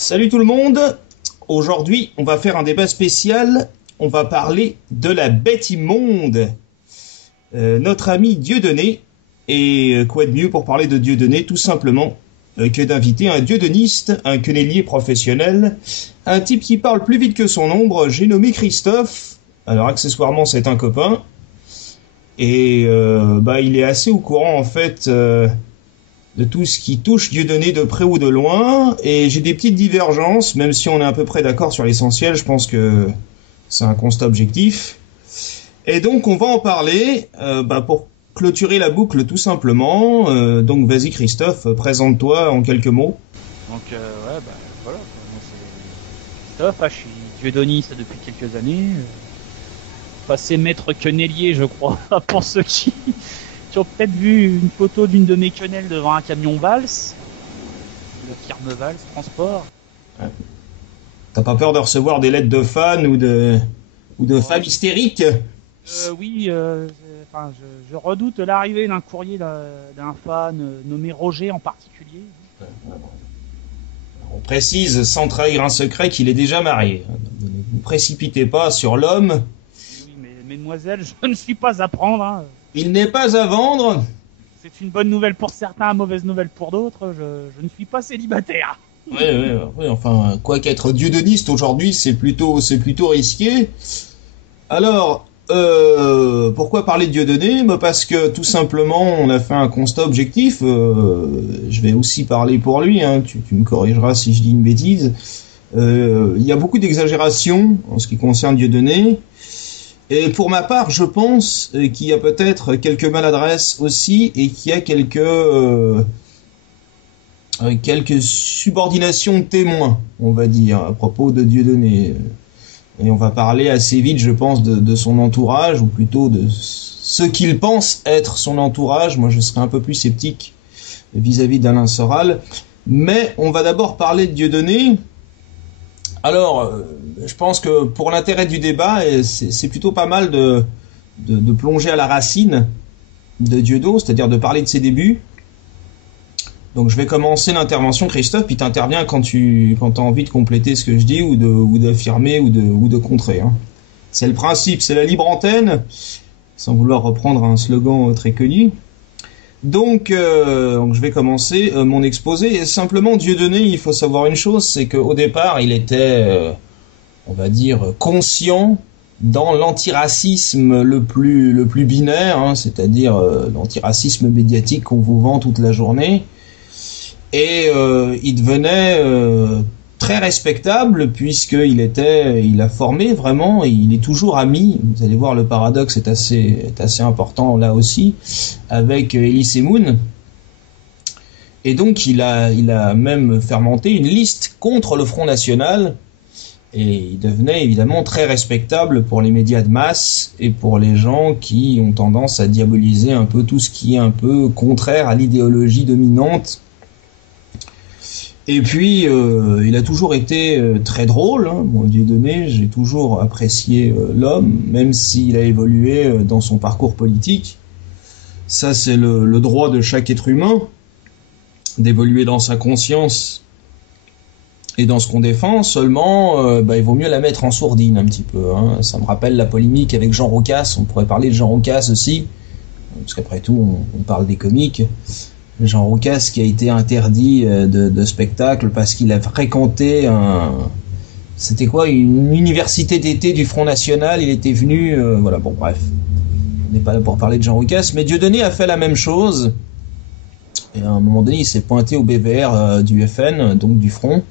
Salut tout le monde. Aujourd'hui, on va faire un débat spécial. On va parler de la bête immonde. Notre ami Dieudonné. Et quoi de mieux pour parler de Dieudonné, tout simplement, que d'inviter un dieudoniste, un quenellier professionnel, un type qui parle plus vite que son ombre. J'ai nommé Christophe. Alors accessoirement, c'est un copain. Et il est assez au courant en fait de tout ce qui touche Dieudonné de près ou de loin, et j'ai des petites divergences, même si on est à peu près d'accord sur l'essentiel. Je pense que c'est un constat objectif. Et donc on va en parler pour clôturer la boucle tout simplement. Donc vas-y Christophe, présente-toi en quelques mots. Donc voilà, moi c'est Christophe, je suis dieudoniste depuis quelques années. Passé maître quenellier, je crois, pour ceux qui ont peut-être vu une photo d'une de mes quenelles devant un camion Vals, le firme Vals Transport. Ouais. T'as pas peur de recevoir des lettres de fans ou de femmes hystériques? Oui, je redoute l'arrivée d'un courrier d'un fan nommé Roger en particulier. On précise, sans trahir un secret, qu'il est déjà marié. Ne vous précipitez pas sur l'homme. Oui, mais mesdemoiselles, je ne suis pas à prendre. Hein. Il n'est pas à vendre. C'est une bonne nouvelle pour certains, mauvaise nouvelle pour d'autres. Je ne suis pas célibataire. Oui, enfin, quoi qu'être dieudoniste aujourd'hui, c'est plutôt risqué. Alors, pourquoi parler de Dieudonné ? Parce que tout simplement, on a fait un constat objectif. Je vais aussi parler pour lui. Hein, tu me corrigeras si je dis une bêtise. Il y a beaucoup d'exagération en ce qui concerne Dieudonné. Et pour ma part, je pense qu'il y a peut-être quelques maladresses aussi, et qu'il y a quelques subordinations de témoins, on va dire, à propos de Dieudonné. Et on va parler assez vite, je pense, de son entourage, ou plutôt de ce qu'il pense être son entourage. Moi, je serais un peu plus sceptique vis-à-vis d'Alain Soral. Mais on va d'abord parler de Dieudonné. Alors, je pense que pour l'intérêt du débat, c'est plutôt pas mal de plonger à la racine de Dieudo, c'est-à-dire de parler de ses débuts. Donc je vais commencer l'intervention, Christophe, puis t'interviens quand t'as envie de compléter ce que je dis, ou d'affirmer, ou de contrer. Hein. C'est le principe, c'est la libre antenne, sans vouloir reprendre un slogan très connu. Donc je vais commencer mon exposé. Et simplement, Dieudonné, il faut savoir une chose, c'est qu'au départ, il était, on va dire, conscient dans l'antiracisme le plus binaire, hein, c'est-à-dire l'antiracisme médiatique qu'on vous vend toute la journée. Et il devenait très respectable, puisqu'il a formé vraiment, et il est toujours ami. Vous allez voir, le paradoxe est assez important là aussi, avec Elie Semoun. Et donc il a même fermenté une liste contre le Front National, et il devenait évidemment très respectable pour les médias de masse et pour les gens qui ont tendance à diaboliser un peu tout ce qui est un peu contraire à l'idéologie dominante. Et puis, il a toujours été très drôle, hein. Bon, Dieudonné, j'ai toujours apprécié l'homme, même s'il a évolué dans son parcours politique. Ça, c'est le droit de chaque être humain, d'évoluer dans sa conscience et dans ce qu'on défend. Seulement, il vaut mieux la mettre en sourdine un petit peu. Hein. Ça me rappelle la polémique avec Jean Rocasse. On pourrait parler de Jean Rocasse aussi, parce qu'après tout, on parle des comiques. Jean Rocasse qui a été interdit de spectacle parce qu'il a fréquenté c'était quoi, une université d'été du Front National. Il était venu, bref. On n'est pas là pour parler de Jean Rocasse, mais Dieudonné a fait la même chose. Et à un moment donné, il s'est pointé au BVR du FN, donc du Front.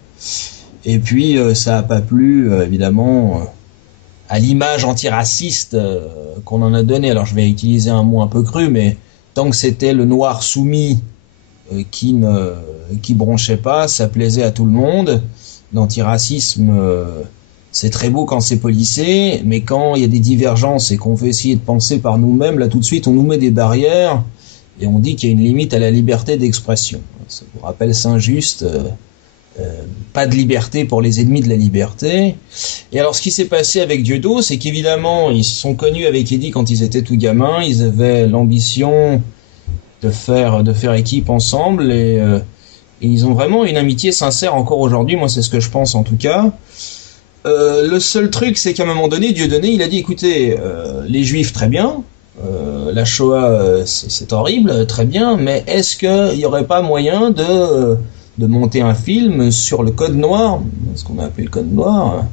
Et puis, ça a pas plu, évidemment, à l'image antiraciste qu'on en a donné. Alors, je vais utiliser un mot un peu cru, mais tant que c'était le noir soumis qui bronchait pas, ça plaisait à tout le monde. L'antiracisme, c'est très beau quand c'est policé, mais quand il y a des divergences et qu'on veut essayer de penser par nous-mêmes, là tout de suite on nous met des barrières et on dit qu'il y a une limite à la liberté d'expression. Ça vous rappelle Saint-Just, pas de liberté pour les ennemis de la liberté. Et alors ce qui s'est passé avec Dieudo, c'est qu'évidemment ils se sont connus avec Eddy quand ils étaient tout gamins, ils avaient l'ambition de faire équipe ensemble, et Et ils ont vraiment une amitié sincère encore aujourd'hui, moi c'est ce que je pense en tout cas. Le seul truc, c'est qu'à un moment donné, Dieudonné, il a dit, écoutez, les Juifs, très bien, la Shoah, c'est horrible, très bien, mais est-ce qu'il n'y aurait pas moyen de monter un film sur le Code Noir, ce qu'on a appelé le Code Noir,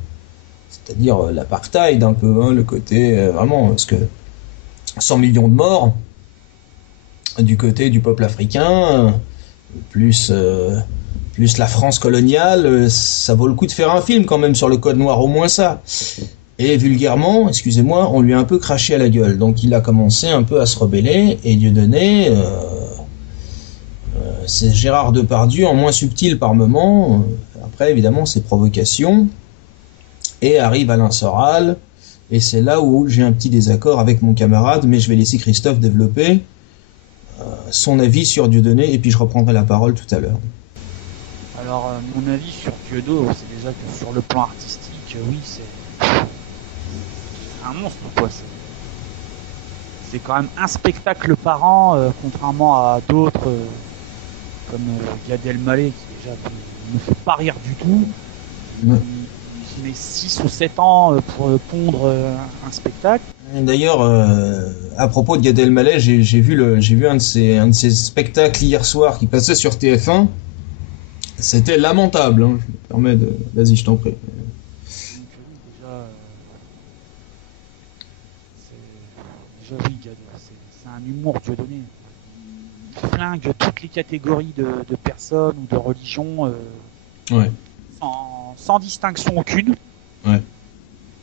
c'est-à-dire l'apartheid un peu, hein, le côté vraiment, parce que 100 millions de morts du côté du peuple africain, plus la France coloniale, ça vaut le coup de faire un film quand même sur le Code Noir, au moins ça. Et vulgairement, excusez-moi, on lui a un peu craché à la gueule. Donc il a commencé un peu à se rebeller, et Dieudonné, c'est Gérard Depardieu en moins subtil par moment. Après, évidemment, c'est provocation. Et arrive Alain Soral, et c'est là où j'ai un petit désaccord avec mon camarade, mais je vais laisser Christophe développer son avis sur Dieudonné, et puis je reprendrai la parole tout à l'heure. Alors, mon avis sur Dieudonné, c'est déjà que sur le plan artistique, oui, c'est un monstre, quoi. C'est quand même un spectacle par an, contrairement à d'autres, comme Gad Elmaleh, qui déjà ne fait pas rire du tout. Ouais. Il met 6 ou 7 ans pour pondre un spectacle. D'ailleurs, à propos de Gad Elmaleh, j'ai vu un de ses spectacles hier soir qui passait sur TF1. C'était lamentable, hein. Je me permets de... Vas-y, je t'en prie. Donc, déjà, oui, Gad, c'est un humour Dieudonné. Il flingue toutes les catégories de personnes ou de religions Ouais. sans distinction aucune. Ouais.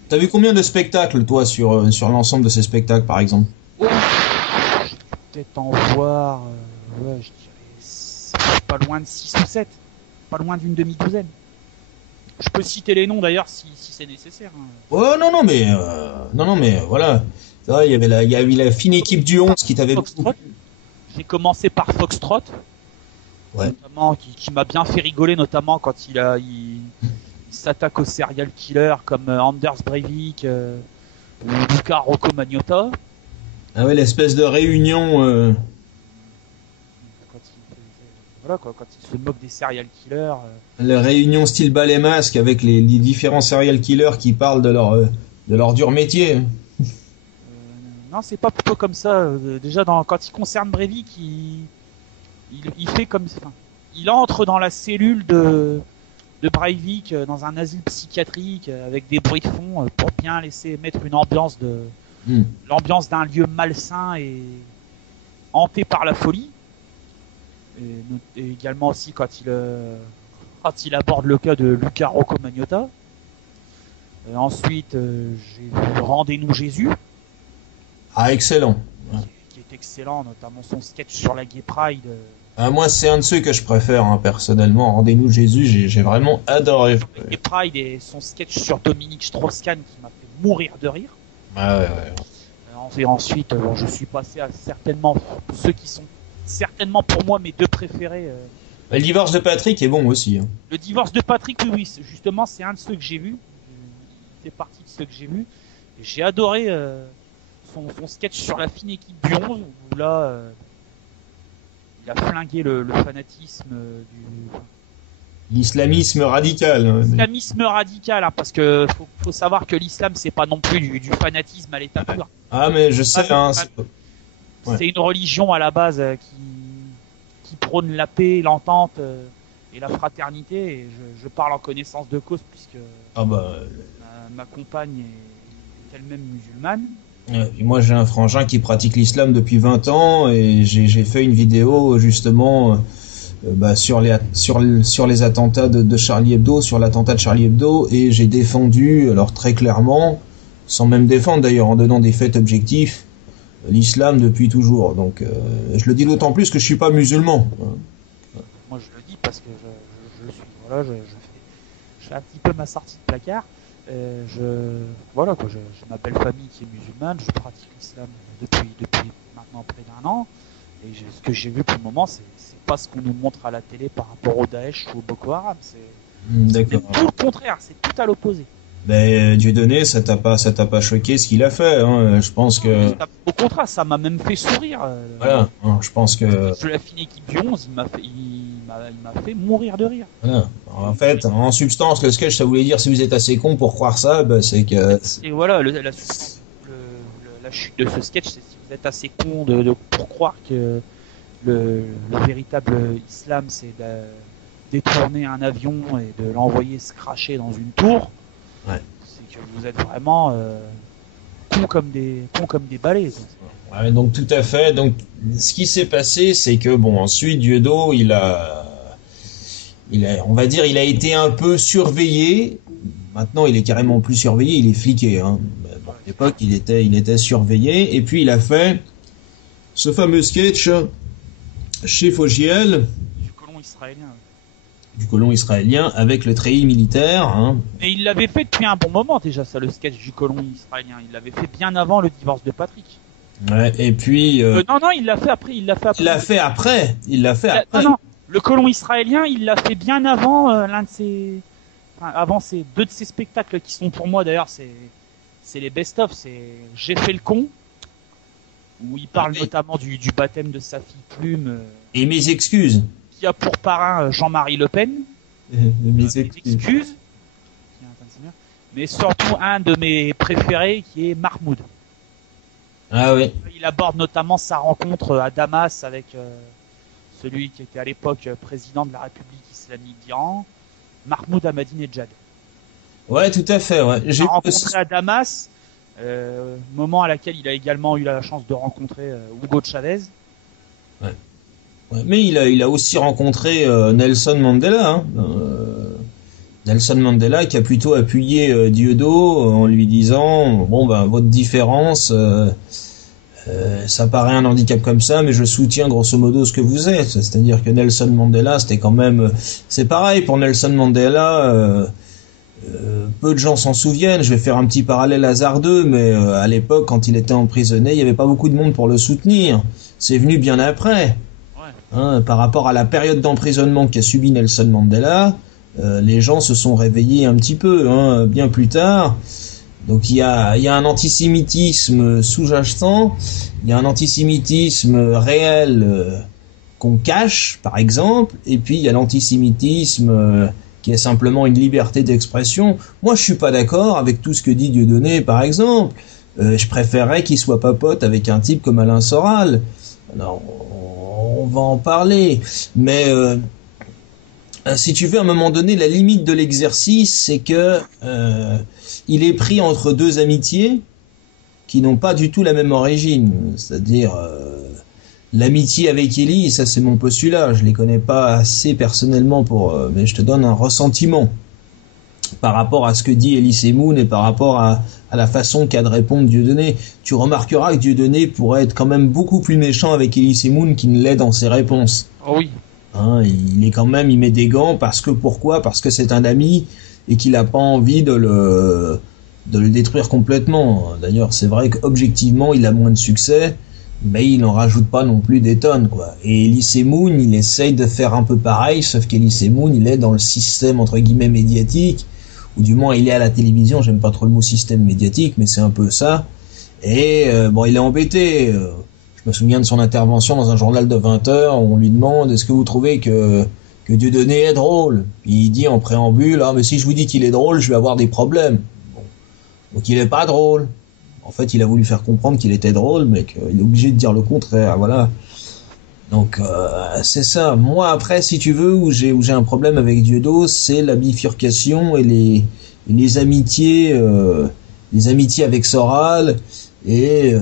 T'as vu combien de spectacles, toi, sur l'ensemble de ces spectacles, par exemple? Je vais peut-être en voir, ouais, je dirais pas loin de 6 ou 7. Pas loin d'une demi-douzaine. Je peux citer les noms d'ailleurs si c'est nécessaire. Oh non mais voilà. Ça, il y avait la fine équipe du 11 qui t'avait Foxtrot. J'ai commencé par Foxtrot, ouais. notamment qui m'a bien fait rigoler, notamment quand il s'attaque aux serial killers comme Anders Breivik ou Luca Rocco Magnotta. Ah ouais, l'espèce de réunion Quand il se moque des serial killers. La réunion style bas les masques avec les différents serial killers qui parlent de leur dur métier. Non, c'est pas plutôt comme ça. Déjà, quand il concerne Breivik, il fait comme... Enfin, il entre dans la cellule de Breivik dans un asile psychiatrique avec des bruits de fond pour bien laisser mettre une ambiance l'ambiance d'un lieu malsain et hanté par la folie. Et également aussi quand il aborde le cas de Luca Rocco Magnotta. Ensuite, j'ai vu Rendez-nous Jésus. Ah, excellent. Qui est excellent, notamment son sketch sur la Gay Pride. Ah, moi, c'est un de ceux que je préfère, hein, personnellement. Rendez-nous Jésus, j'ai vraiment adoré. La Gay Pride et son sketch sur Dominique Strauss-Kahn qui m'a fait mourir de rire. Ah ouais. Et ensuite, je suis passé à certainement ceux qui sont certainement pour moi mes deux préférés. Le divorce de Patrick est bon aussi. Hein. Le divorce de Patrick, oui, justement, c'est un de ceux que j'ai vu. Il fait partie de ceux que j'ai vus. Et j'ai adoré son sketch sur la fine équipe du 11, où là, il a flingué le fanatisme l'islamisme radical. Hein. L'islamisme radical, hein, parce que faut savoir que l'islam, c'est pas non plus du fanatisme à l'état pur. Ah, mais je sais, hein. C'est une religion à la base qui prône la paix, l'entente et la fraternité. Et je parle en connaissance de cause puisque ma compagne est elle-même musulmane. Et moi, j'ai un frangin qui pratique l'islam depuis 20 ans et j'ai fait une vidéo justement sur les attentats de Charlie Hebdo, sur l'attentat de Charlie Hebdo, et j'ai défendu, alors très clairement, sans même défendre d'ailleurs, en donnant des faits objectifs, l'islam depuis toujours. Donc je le dis d'autant plus que je suis pas musulman. Moi je le dis parce que je suis. Voilà, je fais un petit peu ma sortie de placard. J'ai ma belle famille qui est musulmane, je pratique l'islam depuis maintenant près d'1 an. Et ce que j'ai vu pour le moment, c'est pas ce qu'on nous montre à la télé par rapport au Daesh ou au Boko Haram. C'est tout le contraire, c'est tout à l'opposé. Ben, Dieudonné, ça t'a pas choqué ce qu'il a fait, hein. Je pense que... Au contraire, ça m'a même fait sourire. Voilà, hein, je pense que... Je la fine équipe du 11, il m'a m'a fait mourir de rire. Voilà. En fait, en substance, le sketch, ça voulait dire si vous êtes assez con pour croire ça, bah, c'est que... Et voilà, la chute de ce sketch, c'est si vous êtes assez con pour croire que le véritable islam, c'est de détourner un avion et de l'envoyer se cracher dans une tour. Ouais. C'est que vous êtes vraiment cons comme des balais. Ouais, donc tout à fait. Donc ce qui s'est passé, c'est que bon, ensuite Dieudo, on va dire, il a été un peu surveillé. Maintenant, il est carrément plus surveillé, il est fliqué. Hein. Bon, à l'époque, il était surveillé. Et puis, il a fait ce fameux sketch chez Fogiel. Du colon israélien avec le treillis militaire. Hein. Et il l'avait fait depuis un bon moment déjà, ça, le sketch du colon israélien. Il l'avait fait bien avant le divorce de Patrick. Ouais, et puis... non, il l'a fait après. Il l'a fait après. Non, le colon israélien, il l'a fait bien avant avant ces deux de ses spectacles qui sont pour moi d'ailleurs, c'est les best-of. C'est J'ai fait le con, où il parle notamment du baptême de sa fille Plume. Et mes excuses. Qui a pour parrain Jean-Marie Le Pen. Mes excuses. Mais surtout un de mes préférés qui est Mahmoud. Ah oui. Il aborde notamment sa rencontre à Damas avec celui qui était à l'époque président de la République islamique d'Iran, Mahmoud Ahmadinejad. Ouais, tout à fait. Ouais. J'ai rencontré à Damas, moment à laquelle il a également eu la chance de rencontrer Hugo Chavez. Ouais. Ouais, mais il a aussi rencontré Nelson Mandela. Hein. Nelson Mandela qui a plutôt appuyé Dieudo en lui disant bon ben votre différence ça paraît un handicap comme ça, mais je soutiens grosso modo ce que vous êtes. C'est-à-dire que Nelson Mandela, c'était quand même... C'est pareil pour Nelson Mandela, peu de gens s'en souviennent. Je vais faire un petit parallèle hasardeux, mais à l'époque, quand il était emprisonné, il n'y avait pas beaucoup de monde pour le soutenir. C'est venu bien après. Ouais. Hein, par rapport à la période d'emprisonnement qu'a subi Nelson Mandela, les gens se sont réveillés un petit peu, hein, bien plus tard. Donc il y a un antisémitisme sous-jacent, il y a un antisémitisme réel qu'on cache, par exemple, et puis il y a l'antisémitisme qui est simplement une liberté d'expression. Moi, je suis pas d'accord avec tout ce que dit Dieudonné, par exemple. Je préférerais qu'il soit pas pote avec un type comme Alain Soral. Alors, on va en parler, mais si tu veux, à un moment donné, la limite de l'exercice, c'est que il est pris entre deux amitiés qui n'ont pas du tout la même origine. C'est-à-dire, l'amitié avec Elie, ça c'est mon postulat, je les connais pas assez personnellement mais je te donne un ressentiment par rapport à ce que dit Elie Semoun et par rapport à la façon qu'a de répondre Dieudonné. Tu remarqueras que Dieudonné pourrait être quand même beaucoup plus méchant avec Elie Semoun qu'il ne l'est dans ses réponses. Oh oui. Hein, il met des gants parce que c'est un ami et qu'il a pas envie de le détruire complètement. D'ailleurs, c'est vrai qu'objectivement, il a moins de succès, mais il n'en rajoute pas non plus des tonnes, quoi. Et Elie Semoun, il essaye de faire un peu pareil, sauf qu'Elie Semoun, il est dans le système, entre guillemets, médiatique, ou du moins, il est à la télévision, j'aime pas trop le mot système médiatique, mais c'est un peu ça. Et, il est embêté. Je me souviens de son intervention dans un journal de 20 heures, où on lui demande, est-ce que vous trouvez que Dieudonné est drôle? Puis il dit en préambule, mais si je vous dis qu'il est drôle, je vais avoir des problèmes. Bon. Donc il est pas drôle. En fait, il a voulu faire comprendre qu'il était drôle, mais qu'il est obligé de dire le contraire, voilà. Donc c'est ça. Moi après, si tu veux, où j'ai un problème avec Dieudo, c'est la bifurcation et les amitiés avec Soral. Et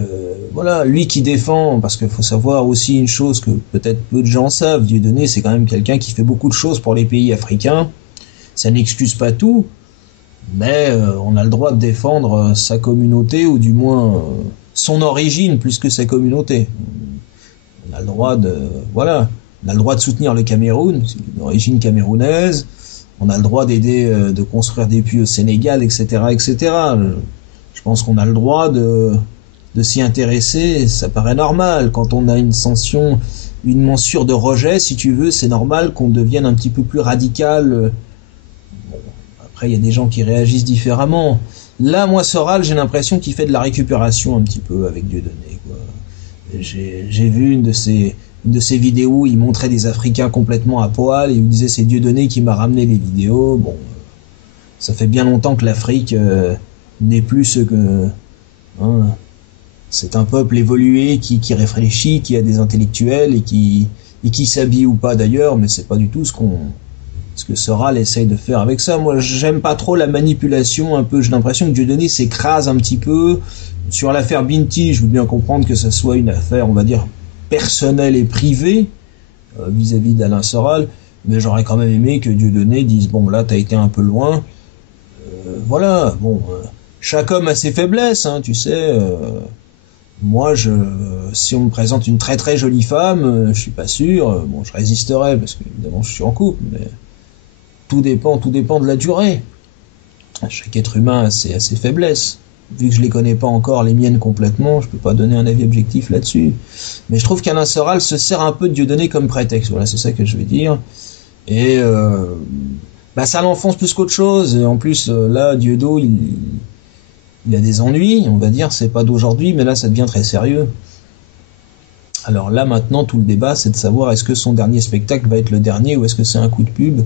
voilà, lui qui défend, parce qu'il faut savoir aussi une chose que peut-être peu de gens savent, Dieudonné, c'est quand même quelqu'un qui fait beaucoup de choses pour les pays africains. Ça n'excuse pas tout, mais on a le droit de défendre sa communauté, ou du moins son origine plus que sa communauté. On a le droit on a le droit de soutenir le Cameroun, c'est une origine camerounaise. On a le droit d'aider de construire des puits au Sénégal, etc., etc. Je pense qu'on a le droit de s'y intéresser, ça paraît normal. Quand on a une mensure de rejet, si tu veux, c'est normal qu'on devienne un petit peu plus radical. Bon, après, il y a des gens qui réagissent différemment. Là, moi, Soral, j'ai l'impression qu'il fait de la récupération un petit peu avec Dieudonné, quoi. J'ai vu une de une de ses vidéos, il montrait des Africains complètement à poil et il disait c'est Dieudonné qui m'a ramené les vidéos. Bon, ça fait bien longtemps que l'Afrique n'est plus ce que... Hein, c'est un peuple évolué qui réfléchit, qui a des intellectuels et qui s'habille ou pas d'ailleurs, mais c'est pas du tout ce que Soral essaye de faire avec ça. Moi, j'aime pas trop la manipulation un peu. J'ai l'impression que Dieudonné s'écrase un petit peu. Sur l'affaire Binti, je veux bien comprendre que ça soit une affaire, on va dire, personnelle et privée vis-à-vis d'Alain Soral, mais j'aurais quand même aimé que Dieudonné dise bon là t'as été un peu loin. Voilà, bon, chaque homme a ses faiblesses, hein, tu sais. Moi, si on me présente une très très jolie femme, je suis pas sûr. Bon, je résisterai parce que évidemment je suis en couple, mais tout dépend de la durée. Chaque être humain a ses faiblesses. Vu que je les connais pas encore les miennes complètement, je peux pas donner un avis objectif là-dessus. Mais je trouve qu'Alain Soral se sert un peu de Dieudonné comme prétexte. Voilà, c'est ça que je vais dire. Et ça l'enfonce plus qu'autre chose. Et en plus, là, Dieudo, il a des ennuis, on va dire. C'est pas d'aujourd'hui, mais là, ça devient très sérieux. Alors là, maintenant, tout le débat, c'est de savoir est-ce que son dernier spectacle va être le dernier ou est-ce que c'est un coup de pub.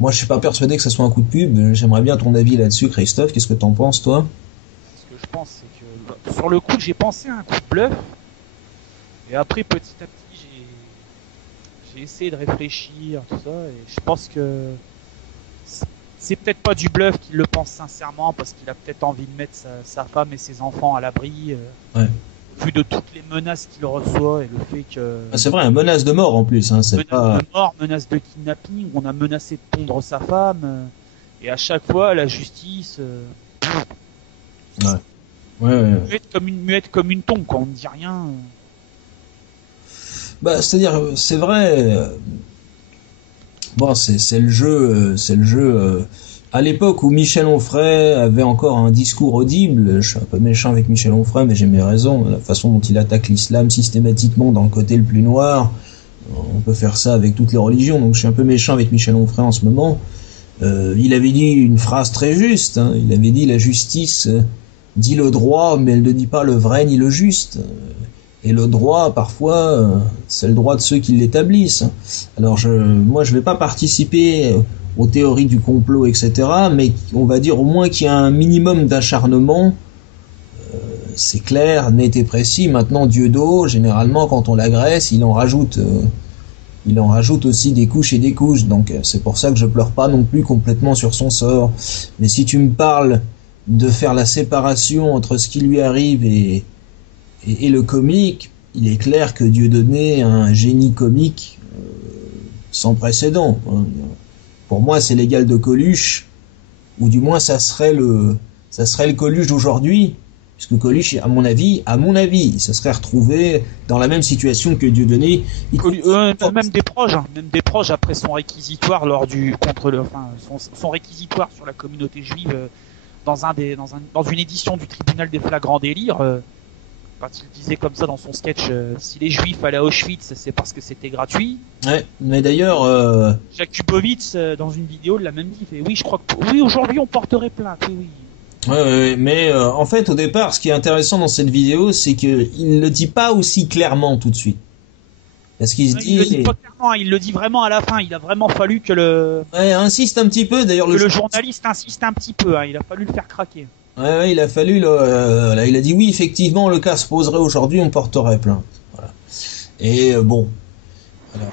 Moi, je suis pas persuadé que ça soit un coup de pub. J'aimerais bien ton avis là-dessus, Christophe. Qu'est-ce que t'en penses, toi? Je pense c'est que sur le coup j'ai pensé à un coup de bluff et après petit à petit j'ai essayé de réfléchir tout ça et je pense que c'est peut-être pas du bluff qu'il le pense sincèrement parce qu'il a peut-être envie de mettre sa femme et ses enfants à l'abri vu de toutes les menaces qu'il reçoit et le fait que c'est vrai, une menace de mort en plus, hein, c'est menace pas de mort, menace de kidnapping, on a menacé de pondre sa femme et à chaque fois la justice muette comme une tombe, quoi. On ne dit rien. C'est-à-dire, c'est vrai. Bon, c'est le jeu. À l'époque où Michel Onfray avait encore un discours audible, je suis un peu méchant avec Michel Onfray, mais j'ai mes raisons. La façon dont il attaque l'islam systématiquement dans le côté le plus noir, on peut faire ça avec toutes les religions. Donc, je suis un peu méchant avec Michel Onfray en ce moment. Il avait dit une phrase très juste. Hein, il avait dit la justice dit le droit, mais elle ne dit pas le vrai ni le juste. Et le droit, parfois, c'est le droit de ceux qui l'établissent. Alors, moi, je vais pas participer aux théories du complot, etc., mais on va dire au moins qu'il y a un minimum d'acharnement. C'est clair, net et précis. Maintenant, Dieudo, généralement, quand on l'agresse, il en rajoute aussi des couches et des couches. Donc, c'est pour ça que je pleure pas non plus complètement sur son sort. Mais si tu me parles de faire la séparation entre ce qui lui arrive et le comique, il est clair que Dieudonné a un génie comique sans précédent. Pour moi, c'est l'égal de Coluche, ou du moins ça serait le Coluche d'aujourd'hui, puisque Coluche, à mon avis, ça serait retrouvé dans la même situation que Dieudonné. Même des proches après son réquisitoire son réquisitoire sur la communauté juive dans une édition du tribunal des flagrants délires. Quand il disait comme ça dans son sketch, si les juifs allaient à Auschwitz, c'est parce que c'était gratuit. Ouais, mais d'ailleurs... Jacques Kubowitz, dans une vidéo, l'a même dit. Il fait, oui, je crois que... Oui, aujourd'hui, on porterait plainte, oui. Ouais, mais en fait, au départ, ce qui est intéressant dans cette vidéo, c'est qu'il ne le dit pas aussi clairement tout de suite. Parce qu'il se dit... Il le dit pas clairement, il le dit vraiment à la fin. Il a vraiment fallu que le... Ouais, insiste un petit peu, d'ailleurs... le journaliste insiste un petit peu, hein, il a fallu le faire craquer. Ouais, il a fallu, là, il a dit oui, effectivement, le cas se poserait aujourd'hui, on porterait plainte. Voilà. Et bon, alors,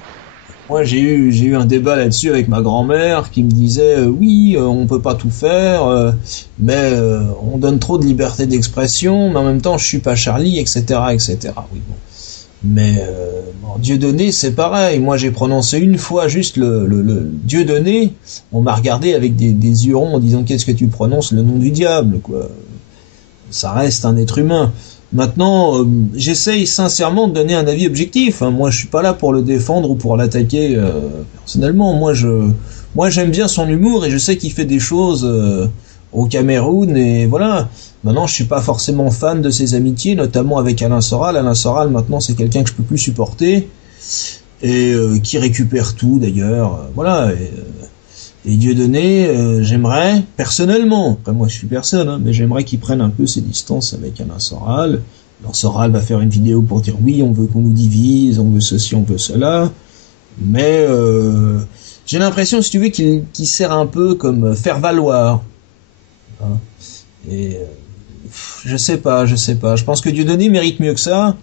moi j'ai eu un débat là-dessus avec ma grand-mère qui me disait oui, on peut pas tout faire, mais on donne trop de liberté d'expression, mais en même temps je suis pas Charlie, etc., etc. Oui, bon. Mais Dieudonné, c'est pareil. Moi, j'ai prononcé une fois juste le Dieudonné. On m'a regardé avec des yeux ronds en disant qu'est-ce que tu prononces le nom du diable, quoi. Ça reste un être humain. Maintenant, j'essaye sincèrement de donner un avis objectif. Hein. Moi, je suis pas là pour le défendre ou pour l'attaquer personnellement. Moi, j'aime bien son humour et je sais qu'il fait des choses au Cameroun et voilà. Maintenant, je suis pas forcément fan de ses amitiés, notamment avec Alain Soral. Alain Soral, maintenant, c'est quelqu'un que je peux plus supporter et qui récupère tout, d'ailleurs. Voilà. Et Dieudonné, j'aimerais, personnellement, après moi je suis personne, hein, mais j'aimerais qu'il prenne un peu ses distances avec Alain Soral Alors Soral va faire une vidéo pour dire oui, on veut qu'on nous divise, on veut ceci, on veut cela, mais j'ai l'impression, si tu veux, qu'il sert un peu comme faire valoir. Hein. Et je sais pas. Je pense que Dieudonné mérite mieux que ça.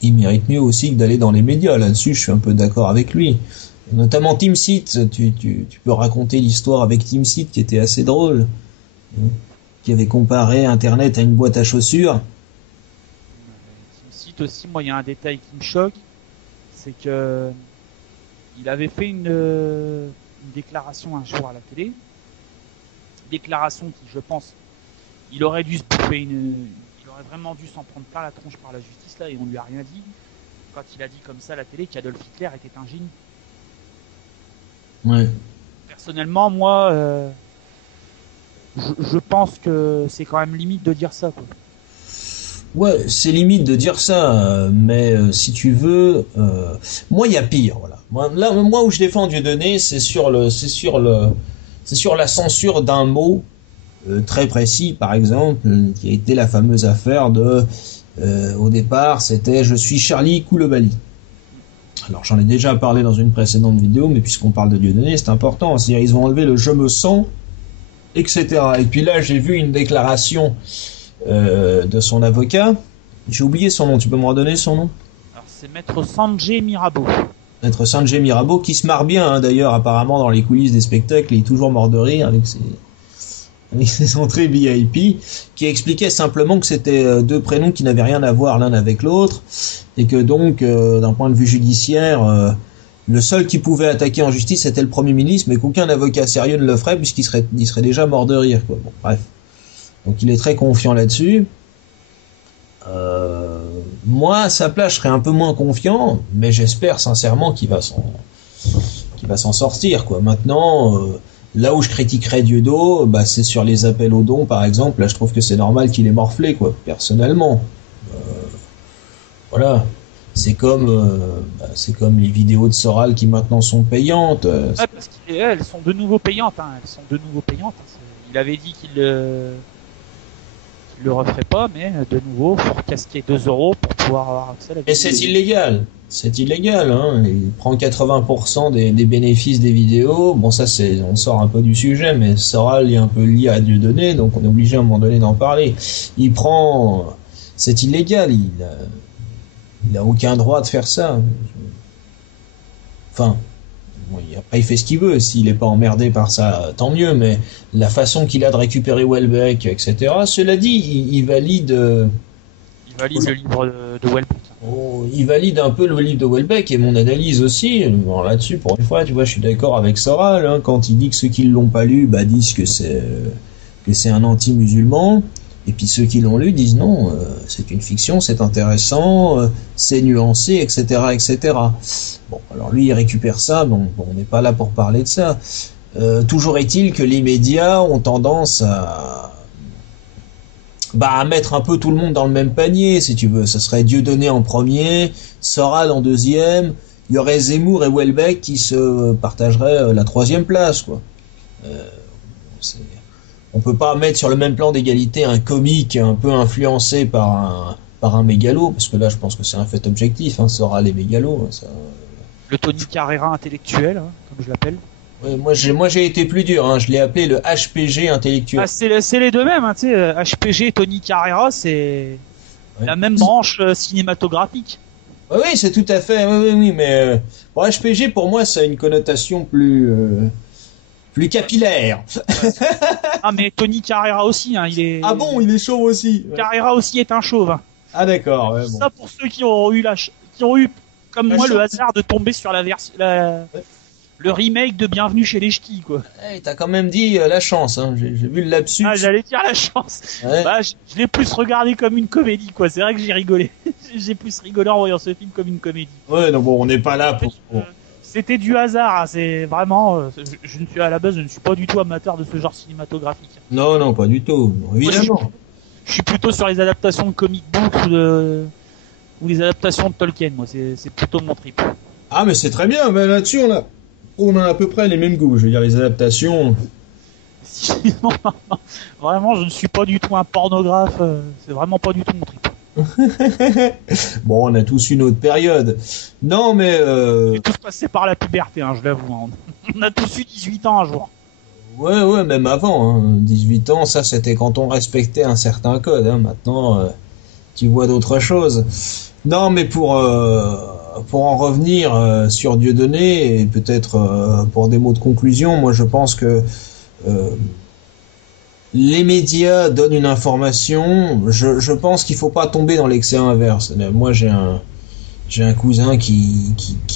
Il mérite mieux aussi que d'aller dans les médias. Là-dessus, je suis un peu d'accord avec lui. Notamment TeamSeat, tu peux raconter l'histoire avec TeamSeat qui était assez drôle, hein, qui avait comparé Internet à une boîte à chaussures. TeamSeat aussi, moi, il y a un détail qui me choque, c'est que il avait fait une déclaration un jour à la télé, déclaration qui, je pense, il aurait dû se bouffer il aurait vraiment dû s'en prendre plein la tronche par la justice là, et on lui a rien dit. Quand il a dit comme ça à la télé qu'Adolf Hitler était un génie. Ouais. Personnellement, moi, je pense que c'est quand même limite de dire ça, quoi. Ouais, c'est limite de dire ça, mais si tu veux, moi il y a pire, voilà. Moi où je défends Dieudonné, c'est sur la censure d'un mot très précis, par exemple, qui a été la fameuse affaire au départ, c'était je suis Charlie Koulibaly. Alors j'en ai déjà parlé dans une précédente vidéo, mais puisqu'on parle de Dieudonné, c'est important. C'est-à-dire ils ont enlevé le je me sens, etc. Et puis là j'ai vu une déclaration de son avocat. J'ai oublié son nom, tu peux me redonner son nom? Alors c'est Maître Sanjay Mirabeau. Maître Sanjay Mirabeau, qui se marre bien hein, d'ailleurs apparemment dans les coulisses des spectacles, il est toujours mort de rire avec ses entrées VIP, qui expliquait simplement que c'était deux prénoms qui n'avaient rien à voir l'un avec l'autre, et que donc, d'un point de vue judiciaire, le seul qui pouvait attaquer en justice c'était le Premier ministre, mais qu'aucun avocat sérieux ne le ferait puisqu'il serait déjà mort de rire, quoi. Bon, bref. Donc il est très confiant là-dessus. Moi, à sa place, je serais un peu moins confiant, mais j'espère sincèrement qu'il va s'en sortir, quoi. Maintenant, là où je critiquerais Dieudo, bah, c'est sur les appels aux dons, par exemple. Là, je trouve que c'est normal qu'il ait morflé, quoi, personnellement. Voilà. C'est comme les vidéos de Soral qui maintenant sont payantes. Ouais, parce qu'elles sont de nouveau payantes, hein. Elles sont de nouveau payantes. Il avait dit qu'il le referait pas, mais de nouveau, faut casquer 2 € pour pouvoir avoir accès à la vidéo. Mais c'est illégal. C'est illégal, hein. Il prend 80% des bénéfices des vidéos. Bon, ça, on sort un peu du sujet, mais Soral est un peu lié à Dieudonné, donc on est obligé à un moment donné d'en parler. C'est illégal. Il a aucun droit de faire ça. Enfin, bon, après il fait ce qu'il veut. S'il est pas emmerdé par ça, tant mieux. Mais la façon qu'il a de récupérer Welbeck, etc. Cela dit, il valide. Il valide le livre de Welbeck. Il valide un peu le livre de Welbeck et mon analyse aussi. Bon, là-dessus, pour une fois, tu vois, je suis d'accord avec Soral hein, quand il dit que ceux qui l'ont pas lu, bah, disent que c'est un anti-musulman. Et puis ceux qui l'ont lu disent non, c'est une fiction, c'est intéressant, c'est nuancé, etc., etc. Bon, alors lui il récupère ça, bon, on n'est pas là pour parler de ça. Toujours est-il que les médias ont tendance à mettre un peu tout le monde dans le même panier, si tu veux. Ça serait Dieudonné en premier, Soral en deuxième, il y aurait Zemmour et Welbeck qui se partageraient la troisième place, quoi. On peut pas mettre sur le même plan d'égalité un comique un peu influencé par un mégalo, parce que là je pense que c'est un fait objectif, hein, Soral est mégalo. Ça... Le Tony Carrera intellectuel, hein, comme je l'appelle. Ouais, moi j'ai été plus dur, hein, je l'ai appelé le HPG intellectuel. Ah, c'est les deux mêmes, hein, tu sais, HPG et Tony Carrera, c'est la même branche cinématographique. Oui, c'est tout à fait, oui, mais bon, HPG pour moi ça a une connotation plus capillaire. Ah, mais Tony Carrera aussi, hein, il est... Ah bon, il est chauve aussi. Carrera aussi est un chauve. Hein. Ah d'accord, ouais, bon. Ça pour ceux qui ont eu comme moi le hasard de tomber sur le remake de Bienvenue chez les Ch'tis, quoi. Hey, t'as quand même dit la chance, hein. J'ai vu le lapsus. Ah, j'allais dire la chance. Ouais. Bah, je l'ai plus regardé comme une comédie, quoi. C'est vrai que j'ai rigolé. J'ai plus rigolé en voyant ce film comme une comédie. Ouais, non, bon, on n'est pas là pour... C'était du hasard, hein. C'est vraiment... je ne suis à la base, je ne suis pas du tout amateur de ce genre cinématographique. Non, pas du tout. Évidemment. Je suis plutôt sur les adaptations de comic books ou les adaptations de Tolkien, moi. C'est plutôt mon trip. Ah, mais c'est très bien. Mais là-dessus, on a à peu près les mêmes goûts. Je veux dire, les adaptations... Vraiment, je ne suis pas du tout un pornographe. C'est vraiment pas du tout mon trip. Bon, on a tous une autre période. Non, mais On est tous passés par la puberté, hein, je l'avoue. Hein. On a tous eu 18 ans un jour. ouais, même avant. Hein. 18 ans, ça, c'était quand on respectait un certain code. Hein. Maintenant, tu vois d'autres choses. Non, mais pour en revenir sur Dieudonné, et peut-être pour des mots de conclusion, moi, je pense que euh, les médias donnent une information. Je pense qu'il faut pas tomber dans l'excès inverse. Moi, j'ai un cousin qui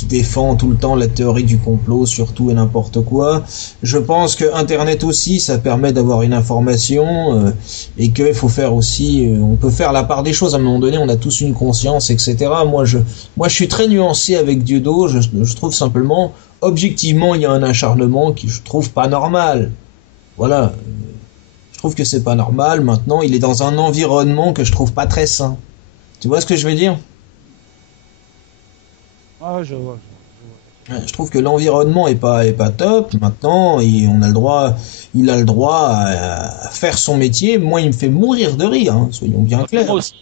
défend tout le temps la théorie du complot sur tout et n'importe quoi. Je pense que Internet aussi, ça permet d'avoir une information et qu'il faut faire aussi, on peut faire la part des choses. À un moment donné, on a tous une conscience, etc. Moi, je suis très nuancé avec Dieudo. Je trouve simplement, objectivement, il y a un acharnement qui je trouve pas normal. Voilà. Je trouve que c'est pas normal. Maintenant, il est dans un environnement que je trouve pas très sain. Tu vois ce que je veux dire? Ah, je vois. Ouais, je trouve que l'environnement est pas top. Maintenant, il a le droit à faire son métier. Moi, il me fait mourir de rire, hein, soyons bien clairs. Moi aussi.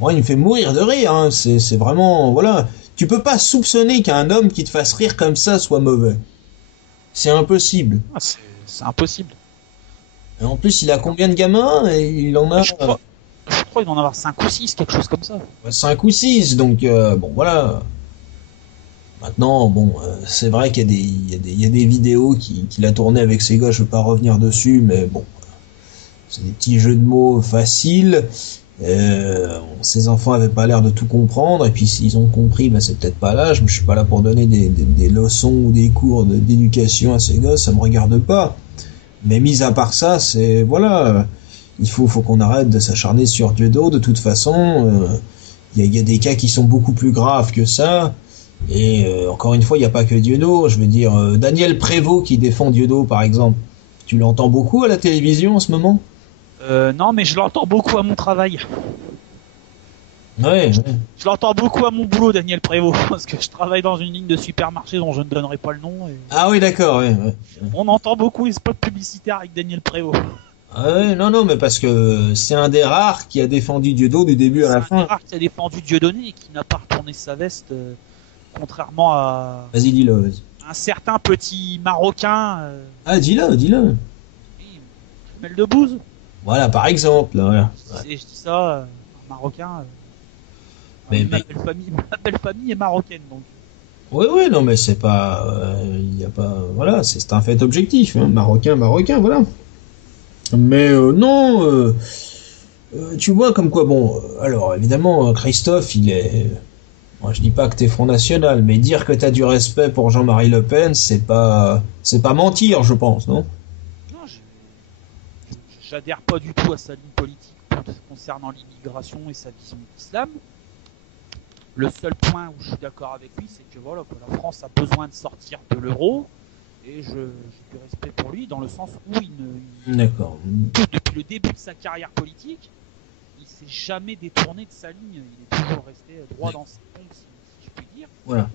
Moi, il me fait mourir de rire, hein. C'est vraiment, voilà. Tu peux pas soupçonner qu'un homme qui te fasse rire comme ça soit mauvais. C'est impossible. Ah, c'est impossible. Et en plus, il a combien de gamins? Et il en a Je crois qu'il doit en avoir 5 ou 6, quelque chose comme ça. 5 ou 6. Donc, bon, voilà. Maintenant, bon, c'est vrai qu'il y a il y a des vidéos qu'il a tournées avec ses gars, je veux pas revenir dessus, mais bon, c'est des petits jeux de mots faciles. Ces enfants avaient pas l'air de tout comprendre, et puis s'ils ont compris, ben c'est peut-être pas l'âge, mais je suis pas là pour donner des leçons ou des cours d'éducation à ces gosses, ça me regarde pas. Mais mis à part ça, c'est, voilà, faut qu'on arrête de s'acharner sur Dieudo, de toute façon, il y a des cas qui sont beaucoup plus graves que ça. Et encore une fois, il n'y a pas que Dieudo. Je veux dire, Daniel Prévost qui défend Dieudo, par exemple. Tu l'entends beaucoup à la télévision en ce moment? Non, mais je l'entends beaucoup à mon travail. Ouais. Je l'entends beaucoup à mon boulot, Daniel Prévost, parce que je travaille dans une ligne de supermarché dont je ne donnerai pas le nom. Et... Ah oui, d'accord. Ouais. On entend beaucoup les spots publicitaires avec Daniel Prévost. Ah ouais, non, mais parce que c'est un des rares qui a défendu Dieudo du début à la fin. C'est un des rares qui a défendu Dieudonné et qui n'a pas retourné sa veste, contrairement à... Vas-y, dis-le, vas-y. Un certain petit Marocain... Ah, dis-le. Oui, Mel de Bouze. Voilà, par exemple. Voilà. Je dis ça, un Marocain... Mais ma belle famille est marocaine, donc... Oui, non, mais c'est pas, y a pas, voilà, c'est un fait objectif, hein, marocain, voilà. Mais non, tu vois comme quoi, bon, alors évidemment, Christophe, moi je dis pas que t'es Front National, mais dire que t'as du respect pour Jean-Marie Le Pen, c'est pas mentir, je pense, non? Non, j'adhère pas du tout à sa ligne politique concernant l'immigration et sa vision de l'islam. Le seul point où je suis d'accord avec lui, c'est que voilà, que la France a besoin de sortir de l'euro, et j'ai du respect pour lui dans le sens où D'accord. depuis le début de sa carrière politique, il s'est jamais détourné de sa ligne. Il est toujours resté droit dans ses pompes, si je puis dire. Voilà.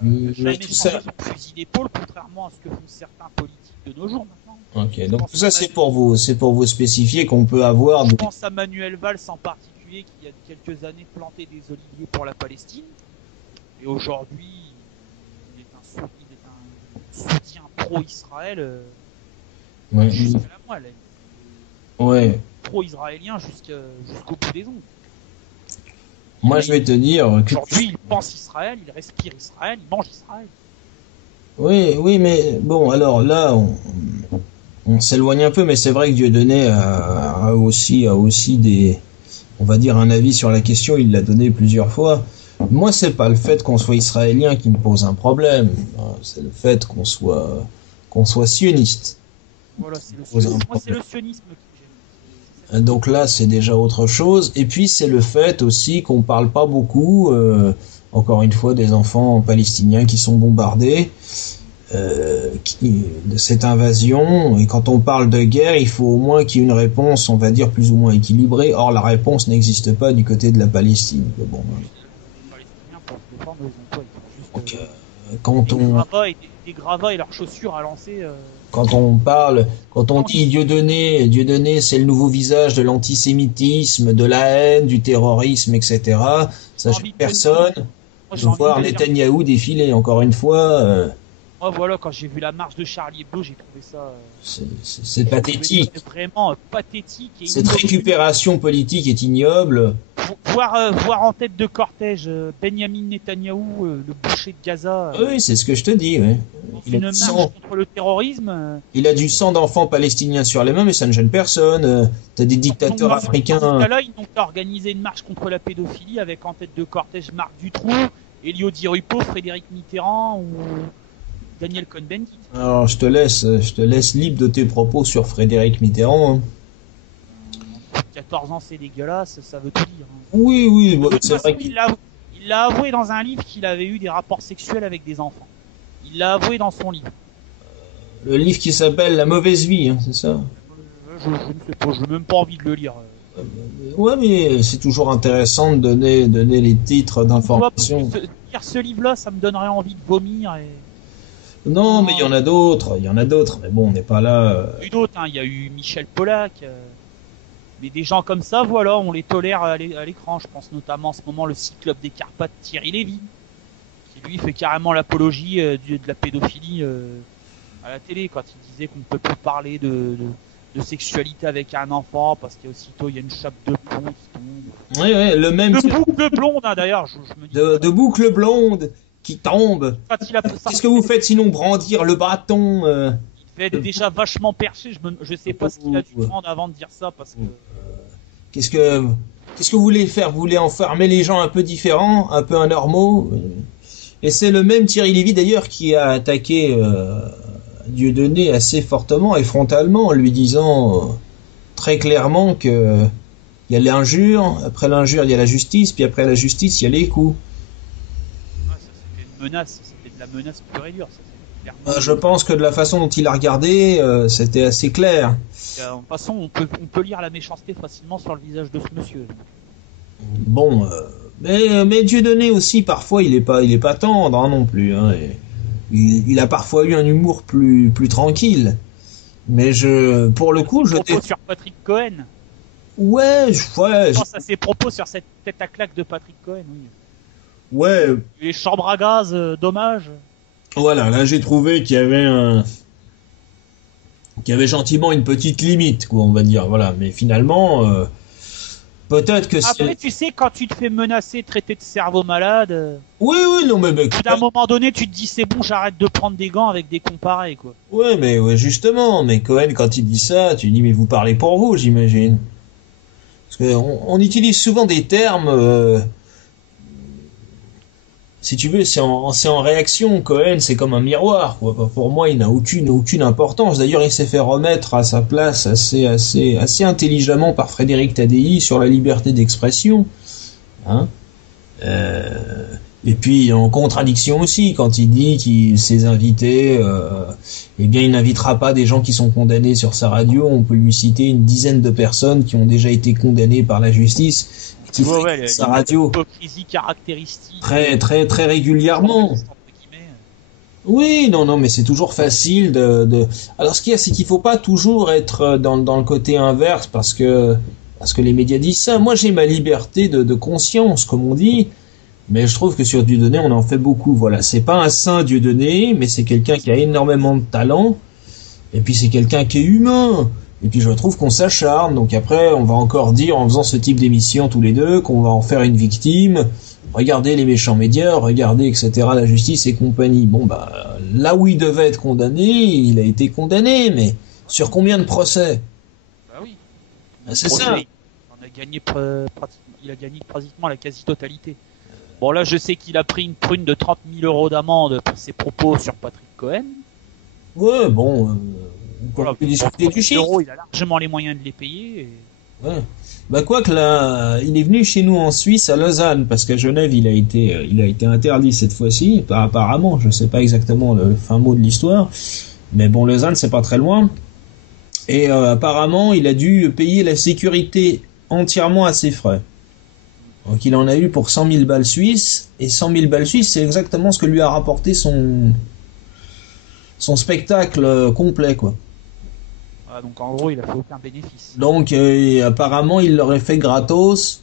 Jamais changé son fusil d'épaule, contrairement à ce que font certains politiques de nos jours maintenant. Ok, donc tout ça c'est pour vous spécifier qu'on peut avoir. Je pense à Manuel Valls en particulier, qui il y a quelques années plantait des oliviers pour la Palestine, et aujourd'hui il est un soutien pro-Israël jusqu'à la moelle. Ouais. Pro-israélien jusqu'au bout des ongles. Moi je vais te dire que... Aujourd'hui il pense Israël, il respire Israël, il mange Israël. Oui, mais bon, alors là, on s'éloigne un peu, mais c'est vrai que Dieudonné a aussi des, on va dire, un avis sur la question, il l'a donné plusieurs fois. Moi, c'est pas le fait qu'on soit israélien qui me pose un problème, c'est le fait qu'on soit sioniste. Voilà, c'est le sionisme. Moi, c'est le sionisme qui me gêne. Donc là, c'est déjà autre chose. Et puis, c'est le fait aussi qu'on parle pas beaucoup, encore une fois, des enfants palestiniens qui sont bombardés, de cette invasion. Et quand on parle de guerre, il faut au moins qu'il y ait une réponse, on va dire, plus ou moins équilibrée. Or, la réponse n'existe pas du côté de la Palestine. Bon, les Palestiniens, pour se défendre, ils ont quoi? Ils ont juste Quand on, Des gravats et leurs chaussures à lancer. quand on dit Dieudonné, c'est le nouveau visage de l'antisémitisme, de la haine, du terrorisme, etc. Sachant que personne Moi, veut voir Netanyahou défiler. Encore une fois, moi, voilà, quand j'ai vu la marche de Charlie Hebdo, j'ai trouvé ça. c'est pathétique. C'est vraiment pathétique. Et Cette récupération politique est ignoble. Voir en tête de cortège Benjamin Netanyahou, le boucher de Gaza. Oui, c'est ce que je te dis. Ouais. Il a marche contre le terrorisme. Il a du sang d'enfants palestiniens sur les mains, mais ça ne gêne personne. T'as des dictateurs africains. Dans ce cas-là, ils ont organisé une marche contre la pédophilie avec en tête de cortège Marc Dutroux, Elio Di Rupo, Frédéric Mitterrand ou Daniel Cohn-Bendit. Alors, je te laisse libre de tes propos sur Frédéric Mitterrand. Hein. 14 ans, c'est dégueulasse, ça veut tout dire. Hein. Oui, bon, c'est vrai qu'il l'a avoué dans un livre qu'il avait eu des rapports sexuels avec des enfants. Il l'a avoué dans son livre. Le livre qui s'appelle La mauvaise vie, hein, c'est ça? Je ne sais pas, je n'ai même pas envie de le lire. Ouais, mais c'est toujours intéressant de donner les titres d'information. Lire ce livre-là, ça me donnerait envie de vomir. Non, mais il y en a d'autres, mais bon, on n'est pas là. Il y a eu d'autres, hein. Il y a eu Michel Polac. Mais des gens comme ça, voilà, on les tolère à l'écran. Je pense notamment en ce moment le Cyclope des Carpates, Thierry Lévy, qui lui fait carrément l'apologie de la pédophilie à la télé, quand il disait qu'on ne peut plus parler de sexualité avec un enfant parce qu'aussitôt il y a une chape de plomb qui tombe. Oui, le même. De boucle blonde, hein, d'ailleurs. Je me dis de boucle blonde qui tombe. Qu'est-ce que vous faites sinon brandir le bâton Il devait être déjà vachement perché. Je sais pas ce qu'il a dû prendre avant de dire ça parce que. Qu'est-ce que vous voulez faire? Vous voulez enfermer les gens un peu différents, un peu anormaux? Et c'est le même Thierry Lévy d'ailleurs qui a attaqué Dieudonné assez fortement et frontalement en lui disant très clairement que il y a l'injure, après l'injure il y a la justice, puis après la justice il y a les coups. Ah, ça c'était une menace, c'était de la menace pure et dure. Je pense que de la façon dont il a regardé, c'était assez clair. De toute façon, on peut lire la méchanceté facilement sur le visage de ce monsieur. Bon, mais Dieudonné aussi, parfois, il est pas tendre hein, non plus. Hein, il a parfois eu un humour plus tranquille. Mais pour le coup, propos sur Patrick Cohen. Ouais. Je pense à ses propos sur cette tête à claque de Patrick Cohen. Oui. Ouais. Les chambres à gaz, dommage. Voilà, là j'ai trouvé qu'il y avait gentiment une petite limite, quoi, on va dire. Voilà, mais finalement, peut-être que après, tu sais, quand tu te fais menacer, traiter de cerveau malade. Oui, non, mais à un moment donné, tu te dis c'est bon, j'arrête de prendre des gants avec des cons pareils, quoi. Ouais, mais justement, mais Cohen, quand il dit ça, tu dis mais vous parlez pour vous, j'imagine. Parce que on utilise souvent des termes. Si tu veux, c'est en réaction. Cohen, c'est comme un miroir, quoi. Pour moi, il n'a aucune importance. D'ailleurs, il s'est fait remettre à sa place assez intelligemment par Frédéric Tadei sur la liberté d'expression. Hein et puis, en contradiction aussi, quand il dit qu'il ses invités, eh bien, il n'invitera pas des gens qui sont condamnés sur sa radio. On peut lui citer une dizaine de personnes qui ont déjà été condamnées par la justice. Qui sa radio hypocrisie caractéristique très régulièrement. Oui, non, mais c'est toujours facile de. Alors ce qu'il y a, c'est qu'il faut pas toujours être dans le côté inverse parce que les médias disent ça. Moi, j'ai ma liberté de conscience, comme on dit, mais je trouve que sur Dieudonné, on en fait beaucoup. Voilà, c'est pas un saint Dieudonné, mais c'est quelqu'un qui a énormément de talent, et puis c'est quelqu'un qui est humain. Et puis je trouve qu'on s'acharne, donc après on va encore dire en faisant ce type d'émission tous les deux qu'on va en faire une victime, regardez les méchants médias, regardez etc. la justice et compagnie. Bon bah là où il devait être condamné, il a été condamné, mais sur combien de procès? Bah oui. C'est ça. Il a gagné pratiquement la quasi-totalité. Bon là je sais qu'il a pris une prune de 30 000 € d'amende pour ses propos sur Patrick Cohen. Ouais bon... Voilà, on peut discuter du chiffre. Il a largement les moyens de les payer. Et... Ouais. Bah quoi que là, il est venu chez nous en Suisse à Lausanne parce qu'à Genève il a été interdit cette fois-ci. Apparemment, je sais pas exactement le fin mot de l'histoire, mais bon Lausanne c'est pas très loin. Et apparemment il a dû payer la sécurité entièrement à ses frais. Donc il en a eu pour 100 000 balles suisses, et 100 000 balles suisses, c'est exactement ce que lui a rapporté son spectacle complet, quoi. Ah, donc en gros, il a fait aucun bénéfice. Donc apparemment, il l'aurait fait gratos,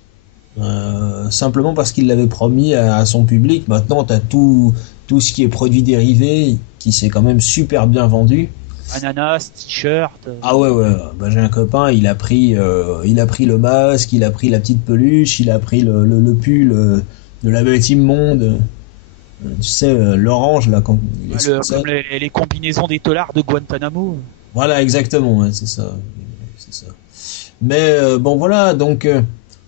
simplement parce qu'il l'avait promis à son public. Maintenant, t'as tout ce qui est produit dérivé, qui s'est quand même super bien vendu. Ananas, t-shirt. Ah ouais, bah, j'ai un copain, il a pris le masque, il a pris la petite peluche, il a pris le pull de la bête immonde. Tu sais, l'orange là, quand il est sur scène. Comme les combinaisons des tolards de Guantanamo. Voilà, exactement, ouais, c'est ça. Mais bon, voilà, donc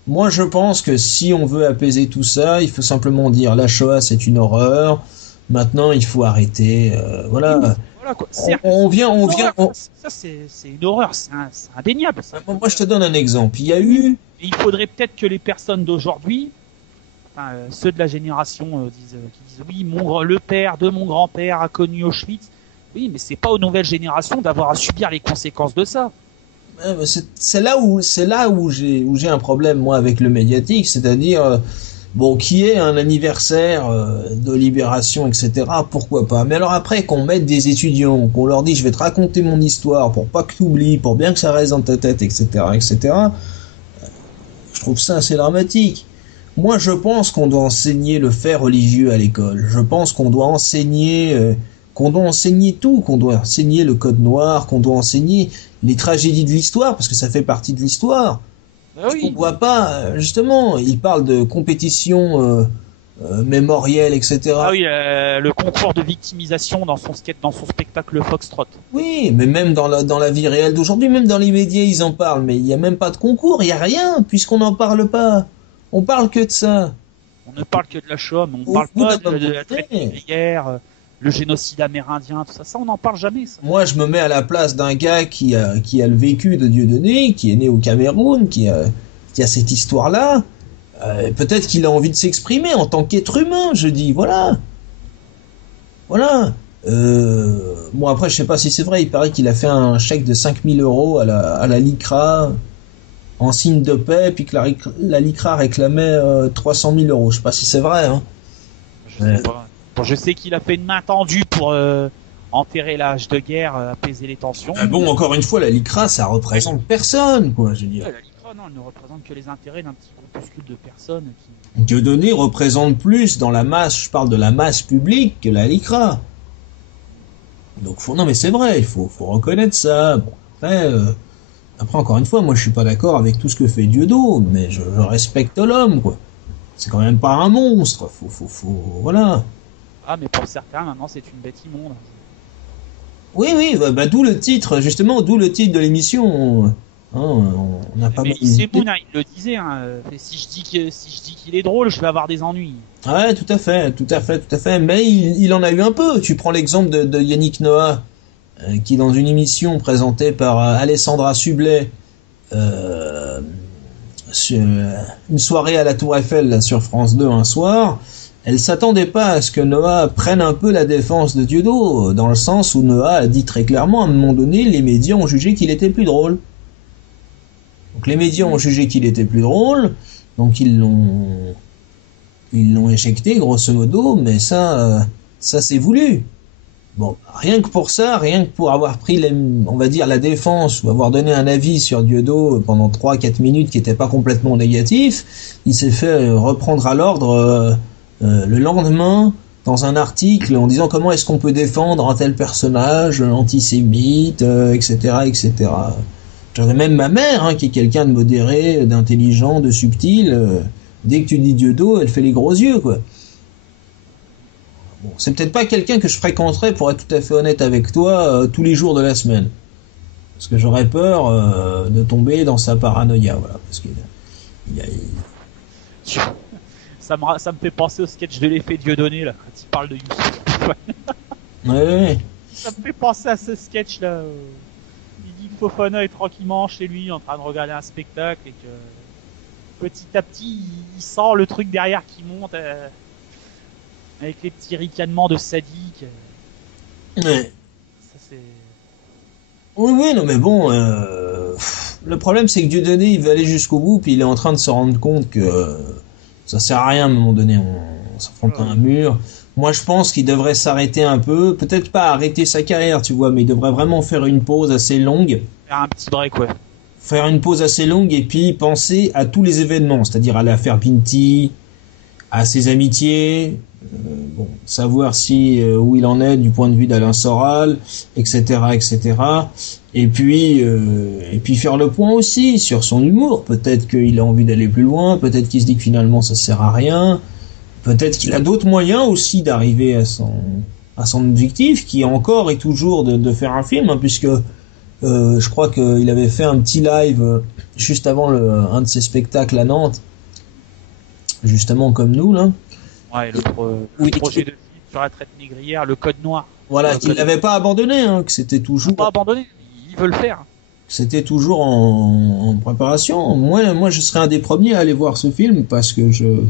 moi je pense que si on veut apaiser tout ça, il faut simplement dire la Shoah c'est une horreur. Maintenant, il faut arrêter. Voilà. Voilà quoi. On vient. Ça c'est une horreur, c'est indéniable. Ça. Moi, je te donne un exemple. Il y a eu. Et il faudrait peut-être que les personnes d'aujourd'hui, enfin, ceux de la génération qui disent oui, le père de mon grand-père a connu Auschwitz. Oui, mais c'est pas aux nouvelles générations d'avoir à subir les conséquences de ça. C'est là où j'ai un problème moi avec le médiatique, c'est-à-dire bon, qui est un anniversaire de libération, etc. Pourquoi pas. Mais alors après qu'on mette des étudiants, qu'on leur dit je vais te raconter mon histoire pour pas que tu oublies, pour bien que ça reste dans ta tête, etc., etc. Je trouve ça assez dramatique. Moi, je pense qu'on doit enseigner le fait religieux à l'école. Je pense qu'on doit enseigner tout, qu'on doit enseigner le code noir, qu'on doit enseigner les tragédies de l'histoire, parce que ça fait partie de l'histoire. Oui. On voit pas, justement, il parle de compétition mémorielle, etc. Ah oui, le concours de victimisation dans son spectacle Foxtrot. Oui, mais même dans la vie réelle d'aujourd'hui, même dans les médias, ils en parlent, mais il n'y a même pas de concours, il n'y a rien, puisqu'on n'en parle pas. On parle que de ça. On ne parle que de la Shoah, mais on parle pas de la traite négrière, le génocide amérindien, tout ça. Ça, on n'en parle jamais, ça. Moi, je me mets à la place d'un gars qui a le vécu de Dieudonné, qui est né au Cameroun, qui a cette histoire-là. Peut-être qu'il a envie de s'exprimer en tant qu'être humain, je dis, voilà. Voilà. Bon, après, je sais pas si c'est vrai, il paraît qu'il a fait un chèque de 5 000 € à la LICRA en signe de paix, puis que la LICRA réclamait 300 000 €. Je sais pas si c'est vrai, hein. Je sais pas. Bon, je sais qu'il a fait une main tendue pour enterrer l'âge de guerre, apaiser les tensions. Ah bon, encore une fois, la LICRA, ça représente personne, quoi, je veux dire. Ouais, la LICRA, non, elle ne représente que les intérêts d'un petit groupuscule de personnes qui... Dieudonné représente plus dans la masse, je parle de la masse publique, que la LICRA. Donc, non, mais c'est vrai, il faut reconnaître ça. Bon, après, encore une fois, moi, je suis pas d'accord avec tout ce que fait Dieudonné, mais je respecte l'homme, quoi. C'est quand même pas un monstre, voilà. Ah, mais pour certains, maintenant, c'est une bête immonde. Oui, bah, d'où le titre de l'émission. Hein, on n'a pas. Mais c'est bon, hein, il le disait. Hein, si je dis qu'il est drôle, je vais avoir des ennuis. Ouais, tout à fait. Mais il en a eu un peu. Tu prends l'exemple de Yannick Noah, qui dans une émission présentée par Alessandra Sublet, une soirée à la Tour Eiffel là, sur France 2 un soir. Elle s'attendait pas à ce que Noah prenne un peu la défense de Dieudonné, dans le sens où Noah a dit très clairement, à un moment donné, les médias ont jugé qu'il était plus drôle. Donc les médias ont jugé qu'il était plus drôle, donc ils l'ont éjecté, grosso modo, mais ça c'est voulu. Bon, rien que pour ça, rien que pour avoir pris, on va dire, la défense, ou avoir donné un avis sur Dieudonné pendant 3-4 minutes qui était pas complètement négatif, il s'est fait reprendre à l'ordre le lendemain dans un article en disant comment est-ce qu'on peut défendre un tel personnage antisémite, etc. Même ma mère, hein, qui est quelqu'un de modéré, d'intelligent, de subtil, dès que tu dis Dieudonné, elle fait les gros yeux, quoi. Bon, c'est peut-être pas quelqu'un que je fréquenterais, pour être tout à fait honnête avec toi, tous les jours de la semaine. Parce que j'aurais peur de tomber dans sa paranoïa, voilà. Parce que ça me fait penser au sketch de l'effet Dieudonné, là, quand il parle de Youssef. Ouais. Ça me fait penser à ce sketch là. Il dit que Fofana est tranquillement chez lui en train de regarder un spectacle et que petit à petit il sent le truc derrière qui monte avec les petits ricanements de sadique. Ouais. Ça c'est... Oui, non mais bon, le problème c'est que Dieudonné il veut aller jusqu'au bout, puis il est en train de se rendre compte que Ça sert à rien à un moment donné, on s'affronte à un mur. Moi, je pense qu'il devrait s'arrêter un peu, peut-être pas arrêter sa carrière, tu vois, mais il devrait vraiment faire une pause assez longue. Faire un petit break, ouais. Faire une pause assez longue et puis penser à tous les événements, c'est-à-dire à l'affaire Pinty, à ses amitiés, bon, savoir si où il en est du point de vue d'Alain Soral, etc., etc. Et puis faire le point aussi sur son humour. Peut-être qu'il a envie d'aller plus loin, peut-être qu'il se dit que finalement ça sert à rien, peut-être qu'il a d'autres moyens aussi d'arriver à son objectif, qui encore et toujours de faire un film, hein, puisque je crois qu'il avait fait un petit live juste avant un de ses spectacles à Nantes, justement comme nous là. Ouais, le projet de film sur la traite négrière, le code noir. Voilà, qu'il n'avait pas abandonné, hein, que c'était toujours. Pas abandonné, il veut le faire. C'était toujours en préparation. Moi, je serais un des premiers à aller voir ce film parce que je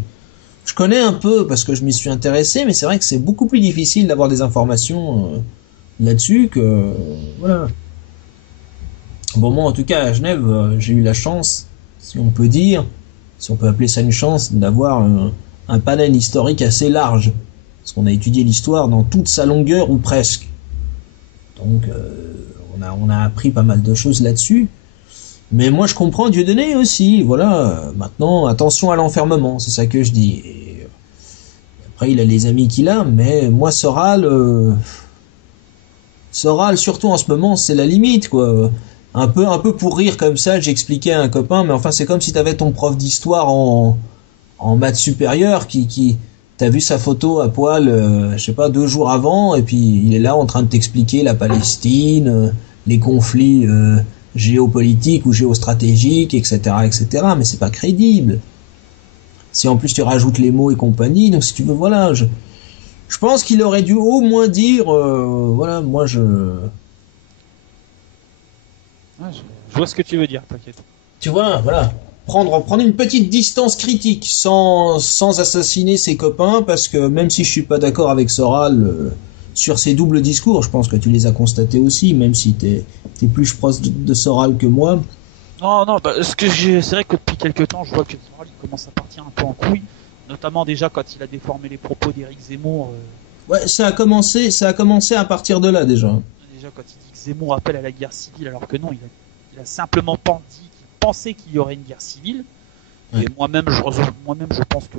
connais un peu, parce que je m'y suis intéressé, mais c'est vrai que c'est beaucoup plus difficile d'avoir des informations là-dessus que voilà. Bon, moi, en tout cas, à Genève, j'ai eu la chance, si on peut dire, si on peut appeler ça une chance, d'avoir un panel historique assez large. Parce qu'on a étudié l'histoire dans toute sa longueur, ou presque. Donc, on a appris pas mal de choses là-dessus. Mais moi, je comprends Dieudonné aussi. Voilà. Maintenant, attention à l'enfermement, c'est ça que je dis. Et après, il a les amis qu'il a, mais moi, Soral, surtout en ce moment, c'est la limite, quoi. Un peu pour rire comme ça, j'expliquais à un copain, mais enfin, c'est comme si t'avais ton prof d'histoire en maths supérieur qui t'as vu sa photo à poil, je sais pas, 2 jours avant, et puis il est là en train de t'expliquer la Palestine, les conflits géopolitiques ou géostratégiques, etc., etc. Mais c'est pas crédible. Si en plus tu rajoutes les mots et compagnie, donc si tu veux, voilà, je pense qu'il aurait dû au moins dire, voilà, moi je... Ouais, je vois ce que tu veux dire, t'inquiète. Tu vois, voilà. Prendre une petite distance critique sans assassiner ses copains, parce que même si je suis pas d'accord avec Soral sur ses doubles discours, je pense que tu les as constatés aussi, même si t'es plus proche de Soral que moi. Non, bah, c'est vrai que depuis quelques temps, je vois que Soral il commence à partir un peu en couille, notamment déjà quand il a déformé les propos d'Éric Zemmour. Ouais, ça a commencé à partir de là déjà. Déjà quand il dit que Zemmour appelle à la guerre civile, alors que non, il a simplement pas dit qu'il pensait qu'il y aurait une guerre civile. Ouais. Et moi-même, je pense que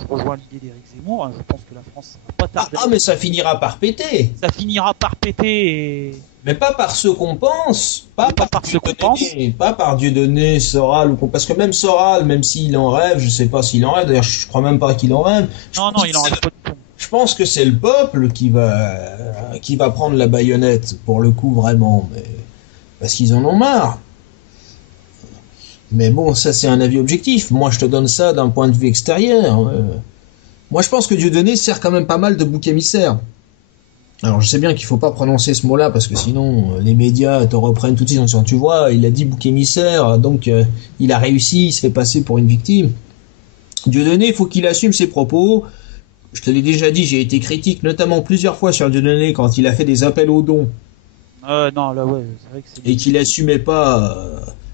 je rejoins l'idée d'Éric Zemmour. Hein, je pense que la France va pas tarder. Mais ça finira par péter. Ça finira par péter. Mais pas par ceux qu'on pense, pas par ceux qu'on pense, pas par Dieudonné, Soral, parce que même Soral, même s'il en rêve, je sais pas s'il en rêve. D'ailleurs, je crois même pas qu'il en rêve. Non, il en rêve pas du tout. Je pense que c'est le peuple qui va prendre la baïonnette, pour le coup, vraiment, mais parce qu'ils en ont marre. Mais bon, ça c'est un avis objectif. Moi, je te donne ça d'un point de vue extérieur. Moi, je pense que Dieudonné sert quand même pas mal de bouc émissaire. Alors, je sais bien qu'il faut pas prononcer ce mot-là, parce que sinon, les médias te reprennent tout de suite en disant, tu vois, il a dit bouc émissaire, donc il a réussi, il se fait passer pour une victime. Dieudonné, il faut qu'il assume ses propos. Je te l'ai déjà dit, j'ai été critique notamment plusieurs fois sur Dieudonné quand il a fait des appels aux dons. Non, là, ouais, c'est vrai que c'est... Et qu'il assumait pas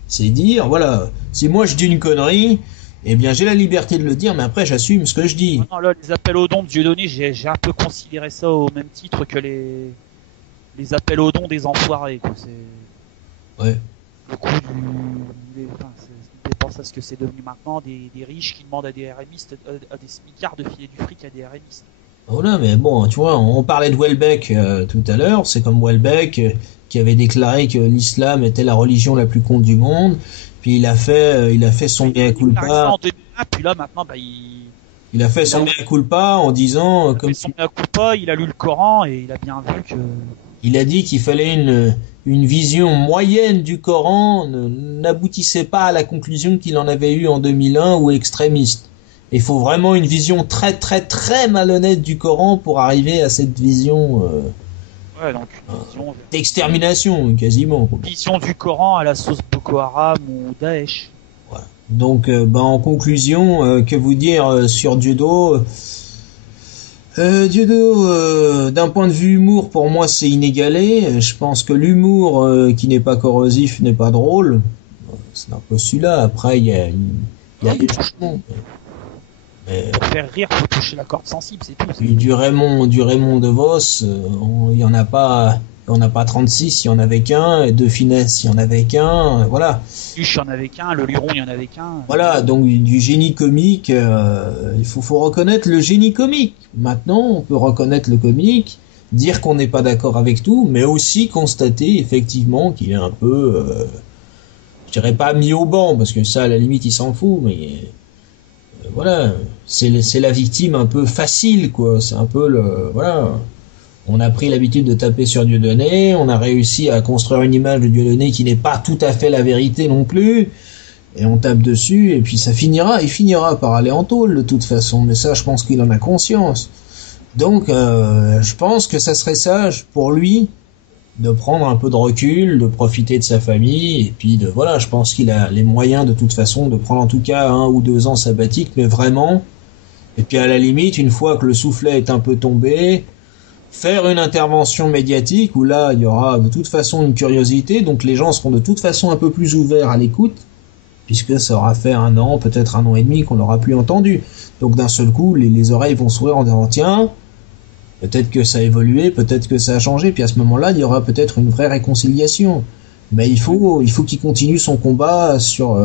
ses dires. Voilà. Si moi je dis une connerie, eh bien j'ai la liberté de le dire, mais après j'assume ce que je dis. Non, là, les appels aux dons de Dieudonné, j'ai un peu considéré ça au même titre que les appels aux dons des enfoirés, quoi. C'est... Ouais. Le coup dépense à ce que c'est devenu maintenant, des riches qui demandent à des RMistes, à des smicards de filer du fric à des RMistes. Voilà, mais bon, tu vois, on parlait de Houellebecq tout à l'heure, c'est comme Houellebecq qui avait déclaré que l'islam était la religion la plus con du monde, puis il a fait son mea culpa. Puis là, maintenant, il a fait son mea culpa en disant... son mea culpa, il a lu le Coran et il a bien vu que... Il a dit qu'il fallait une vision moyenne du Coran, n'aboutissait pas à la conclusion qu'il en avait eu en 2001 ou extrémiste. Il faut vraiment une vision très très très malhonnête du Coran pour arriver à cette vision donc vision d'extermination quasiment. Vision du Coran à la sauce Boko Haram ou Daesh. Ouais. Donc en conclusion, que vous dire sur Dieudo d'un point de vue humour, pour moi c'est inégalé. Je pense que l'humour qui n'est pas corrosif n'est pas drôle. C'est un peu celui-là. Après il y a des changements. Pour faire rire, faut toucher la corde sensible, c'est tout. Du Raymond DeVos, il y en a pas. Il n'y en a pas 36, il y en avait qu'un, De Funès, il y en avait qu'un, voilà. Huche, il y en avait qu'un, Le Luron, il y en avait qu'un. Voilà, donc du génie comique, il faut reconnaître le génie comique. Maintenant, on peut reconnaître le comique, dire qu'on n'est pas d'accord avec tout, mais aussi constater effectivement qu'il est un peu, je dirais pas mis au banc, parce que ça, à la limite, il s'en fout, mais voilà, c'est la victime un peu facile, quoi. C'est un peu voilà. On a pris l'habitude de taper sur Dieudonné, on a réussi à construire une image de Dieudonné qui n'est pas tout à fait la vérité non plus, et on tape dessus, et puis il finira par aller en tôle de toute façon, mais ça je pense qu'il en a conscience. Donc je pense que ça serait sage pour lui de prendre un peu de recul, de profiter de sa famille, et puis voilà, je pense qu'il a les moyens de toute façon de prendre en tout cas 1 ou 2 ans sabbatiques, mais vraiment, et puis à la limite, une fois que le soufflet est un peu tombé, faire une intervention médiatique où là il y aura de toute façon une curiosité, donc les gens seront de toute façon un peu plus ouverts à l'écoute, puisque ça aura fait 1 an, peut-être 1 an et demi qu'on l'aura plus entendu. Donc d'un seul coup les oreilles vont s'ouvrir en disant tiens, peut-être que ça a évolué, peut-être que ça a changé, puis à ce moment-là il y aura peut-être une vraie réconciliation. Mais il faut qu'il continue son combat sur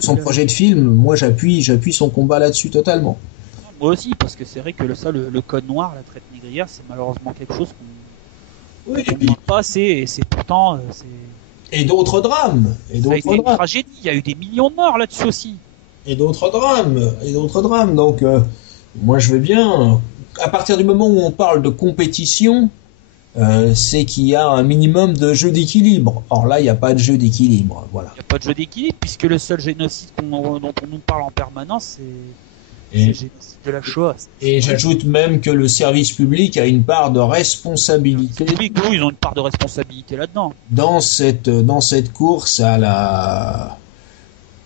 son projet de film. Moi j'appuie son combat là-dessus totalement. Moi aussi, parce que c'est vrai que le code noir, la traite négrière, c'est malheureusement quelque chose qu'on ne demande pas assez, et c'est pourtant... Et d'autres drames. Ça a été une tragédie, il y a eu des millions de morts là-dessus aussi. Et d'autres drames. Donc, moi je veux bien... À partir du moment où on parle de compétition, c'est qu'il y a un minimum de jeu d'équilibre. Or là, il n'y a pas de jeu d'équilibre. Voilà. Il n'y a pas de jeu d'équilibre, puisque le seul génocide dont on nous parle en permanence, c'est de la Shoah. Et j'ajoute même que le service public a une part de responsabilité. Oui, ils ont une part de responsabilité là-dedans. Dans cette course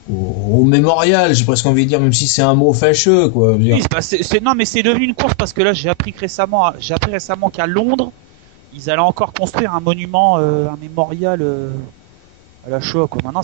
au mémorial, j'ai presque envie de dire, même si c'est un mot fâcheux, quoi. Oui, non, mais c'est devenu une course parce que là, j'ai appris récemment qu'à Londres, ils allaient encore construire un monument, un mémorial à la Shoah, quoi. Maintenant,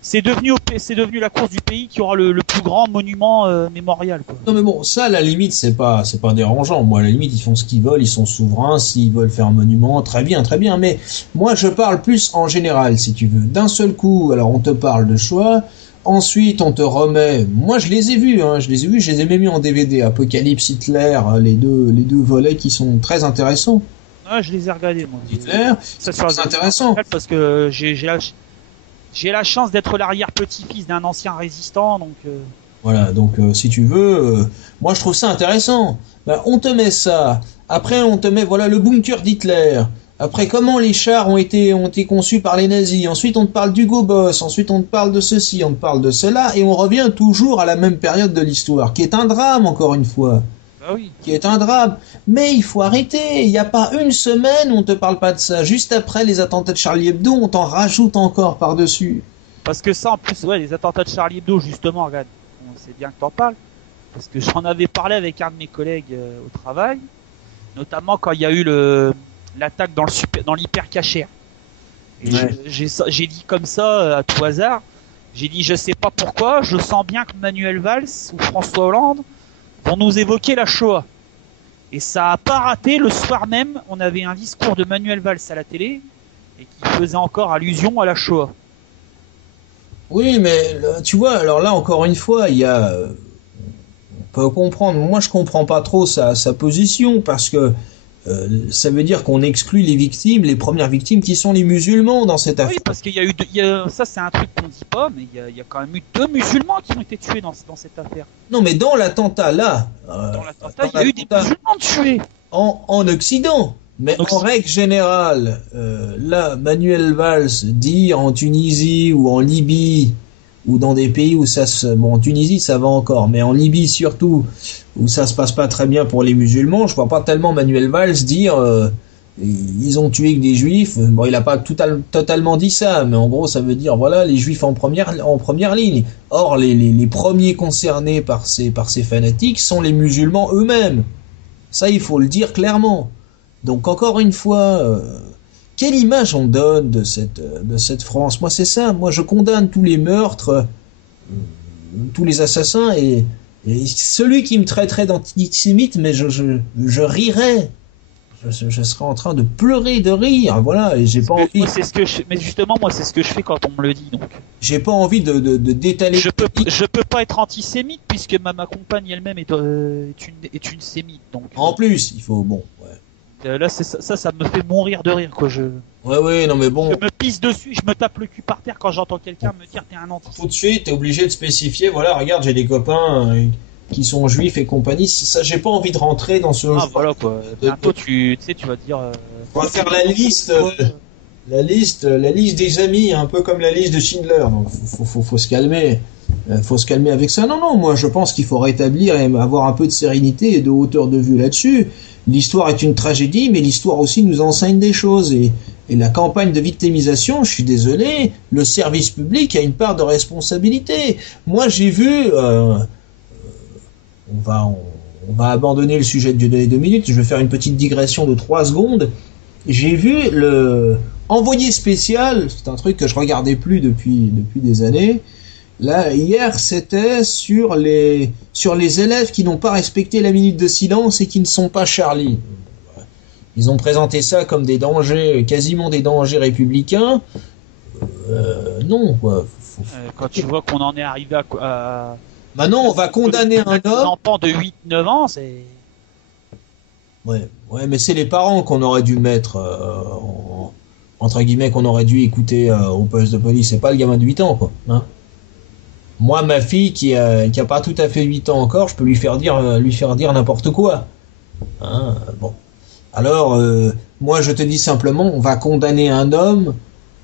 c'est devenu la course du pays qui aura le plus grand monument mémorial, quoi. Non mais bon, ça à la limite c'est pas dérangeant. Moi à la limite ils font ce qu'ils veulent, ils sont souverains, s'ils veulent faire un monument, très bien. Mais moi je parle plus en général si tu veux. D'un seul coup, alors on te parle de Shoah, ensuite on te remet. Moi je les ai vus, je les ai même mis en DVD. Apocalypse Hitler, les deux volets qui sont très intéressants. Ah, je les ai regardés moi. Hitler, c'est très intéressant parce que j'ai la chance d'être l'arrière-petit-fils d'un ancien résistant, donc... Voilà, donc si tu veux, moi je trouve ça intéressant. Ben, on te met ça, après on te met voilà le bunker d'Hitler, après comment les chars ont été conçus par les nazis, ensuite on te parle d'Hugo Boss, ensuite on te parle de ceci, on te parle de cela, et on revient toujours à la même période de l'histoire, qui est un drame encore une fois. Ah oui. Qui est un drame. Mais il faut arrêter, il n'y a pas une semaine où on te parle pas de ça. Juste après les attentats de Charlie Hebdo, on t'en rajoute encore par-dessus. Parce que ça, en plus, ouais, les attentats de Charlie Hebdo, justement, regarde, c'est bien que t'en parles. Parce que j'en avais parlé avec un de mes collègues au travail, notamment quand il y a eu l'attaque dans l'hypercachère. Et ouais. J'ai dit comme ça, à tout hasard, j'ai dit, je sais pas pourquoi, je sens bien que Manuel Valls ou François Hollande vont nous évoquer la Shoah. Et ça a pas raté, le soir même, on avait un discours de Manuel Valls à la télé, et qui faisait encore allusion à la Shoah. Oui, mais tu vois, alors là, encore une fois, il y a... on peut comprendre, moi je comprends pas trop sa position, parce que ça veut dire qu'on exclut les victimes, les premières victimes qui sont les musulmans dans cette affaire. Oui, parce qu'il y a eu, ça c'est un truc qu'on dit pas, mais il y a quand même eu 2 musulmans qui ont été tués dans cette affaire. Non, mais dans l'attentat là, il y a eu des musulmans tués en Occident. Mais en règle générale, là, Manuel Valls dit en Tunisie ou en Libye ou dans des pays où en Tunisie ça va encore, mais en Libye surtout, où ça se passe pas très bien pour les musulmans, je vois pas tellement Manuel Valls dire ils ont tué que des juifs. Bon, il a pas totalement dit ça, mais en gros ça veut dire voilà les juifs en première ligne. Or les premiers concernés par ces fanatiques sont les musulmans eux-mêmes. Ça il faut le dire clairement. Donc encore une fois, quelle image on donne de cette France? Moi c'est ça, moi je condamne tous les meurtres, tous les assassins, et Et celui qui me traiterait d'antisémite, mais je rirais. Je serais en train de pleurer de rire, voilà, et j'ai pas envie. Moi, mais justement, moi, c'est ce que je fais quand on me le dit, donc. J'ai pas envie de d'étaler. Je peux pas être antisémite puisque ma compagne elle-même est une sémite, donc. En plus, il faut, bon, ouais. Là, ça me fait mourir de rire, quoi. Ouais, non, mais bon. Je me pisse dessus, je me tape le cul par terre quand j'entends quelqu'un me dire t'es un antisémite. Tout de suite, t'es obligé de spécifier, voilà, regarde, j'ai des copains qui sont juifs et compagnie, ça, j'ai pas envie de rentrer dans ce. Voilà, quoi. Bientôt, tu vas dire. On va faire la liste des amis, un peu comme la liste de Schindler. Donc, faut se calmer. Faut se calmer avec ça. Non, moi, je pense qu'il faut rétablir et avoir un peu de sérénité et de hauteur de vue là-dessus. L'histoire est une tragédie, mais l'histoire aussi nous enseigne des choses. Et la campagne de victimisation, je suis désolé, le service public a une part de responsabilité. Moi, j'ai vu, on va abandonner le sujet de Dieudonné 2 minutes. Je vais faire une petite digression de 3 secondes. J'ai vu le envoyé spécial, c'est un truc que je regardais plus depuis des années. Là, hier, c'était sur les élèves qui n'ont pas respecté la minute de silence et qui ne sont pas Charlie. Ils ont présenté ça comme des dangers, quasiment des dangers républicains. Non, quoi. Quand tu vois qu'on en est arrivé à Maintenant, on va condamner un homme. Un enfant de 8-9 ans, c'est. Ouais, mais c'est les parents qu'on aurait dû mettre, entre guillemets, qu'on aurait dû écouter au poste de police. C'est pas le gamin de 8 ans, quoi. Hein. Moi, ma fille qui a pas tout à fait 8 ans encore, je peux lui faire dire n'importe quoi. Hein, bon. Alors, moi, je te dis simplement, on va condamner un homme.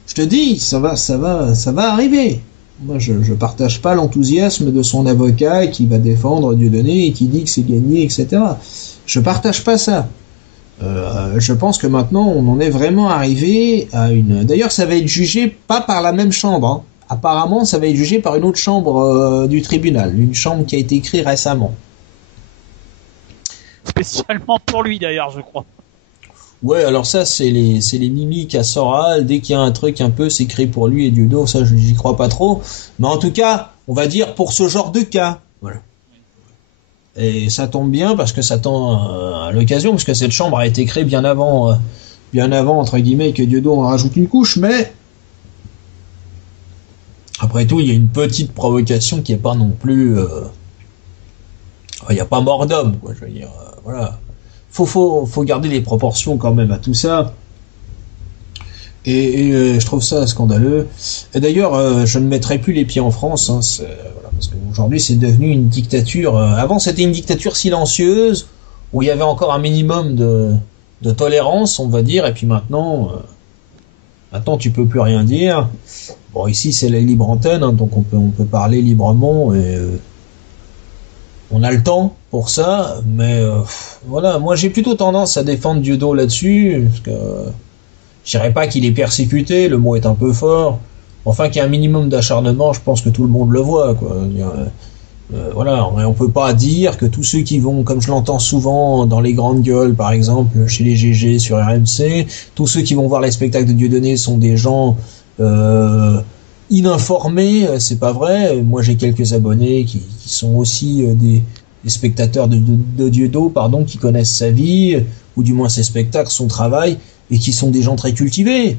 Je te dis, ça va arriver. Moi, je partage pas l'enthousiasme de son avocat qui va défendre Dieudonné et qui dit que c'est gagné, etc. Je partage pas ça. Je pense que maintenant, on en est vraiment arrivé à une. D'ailleurs, ça va être jugé pas par la même chambre. Hein. Apparemment, ça va être jugé par une autre chambre du tribunal, une chambre qui a été créée récemment. Spécialement pour lui, d'ailleurs, je crois. Ouais, alors ça, c'est les mimiques à Soral. Dès qu'il y a un truc un peu, c'est créé pour lui et Dieudo. Ça, j'y crois pas trop. Mais en tout cas, on va dire pour ce genre de cas. Voilà. Et ça tombe bien parce que ça tend à l'occasion, parce que cette chambre a été créée bien avant, entre guillemets, que Dieudo en rajoute une couche. Mais après tout, il y a une petite provocation qui est pas non plus. Il n'y a pas mort d'homme, quoi. Je veux dire, voilà. Faut garder les proportions quand même à tout ça. Et je trouve ça scandaleux. Et d'ailleurs, je ne mettrai plus les pieds en France, hein, voilà, parce qu'aujourd'hui c'est devenu une dictature. Avant c'était une dictature silencieuse où il y avait encore un minimum de tolérance, on va dire. Et puis maintenant tu peux plus rien dire. Bon, ici c'est la libre antenne, hein, donc on peut parler librement et on a le temps pour ça, mais voilà, moi j'ai plutôt tendance à défendre Dieudo là-dessus, parce que je dirais pas qu'il est persécuté, le mot est un peu fort, enfin qu'il y a un minimum d'acharnement, je pense que tout le monde le voit, quoi. Voilà, on peut pas dire que tous ceux qui vont, comme je l'entends souvent dans les grandes gueules, par exemple, chez les GG sur RMC, tous ceux qui vont voir les spectacles de Dieudonné sont des gens ininformés, c'est pas vrai. Moi j'ai quelques abonnés qui sont aussi des spectateurs de Dieudo, pardon, qui connaissent sa vie, ou du moins ses spectacles, son travail, et qui sont des gens très cultivés.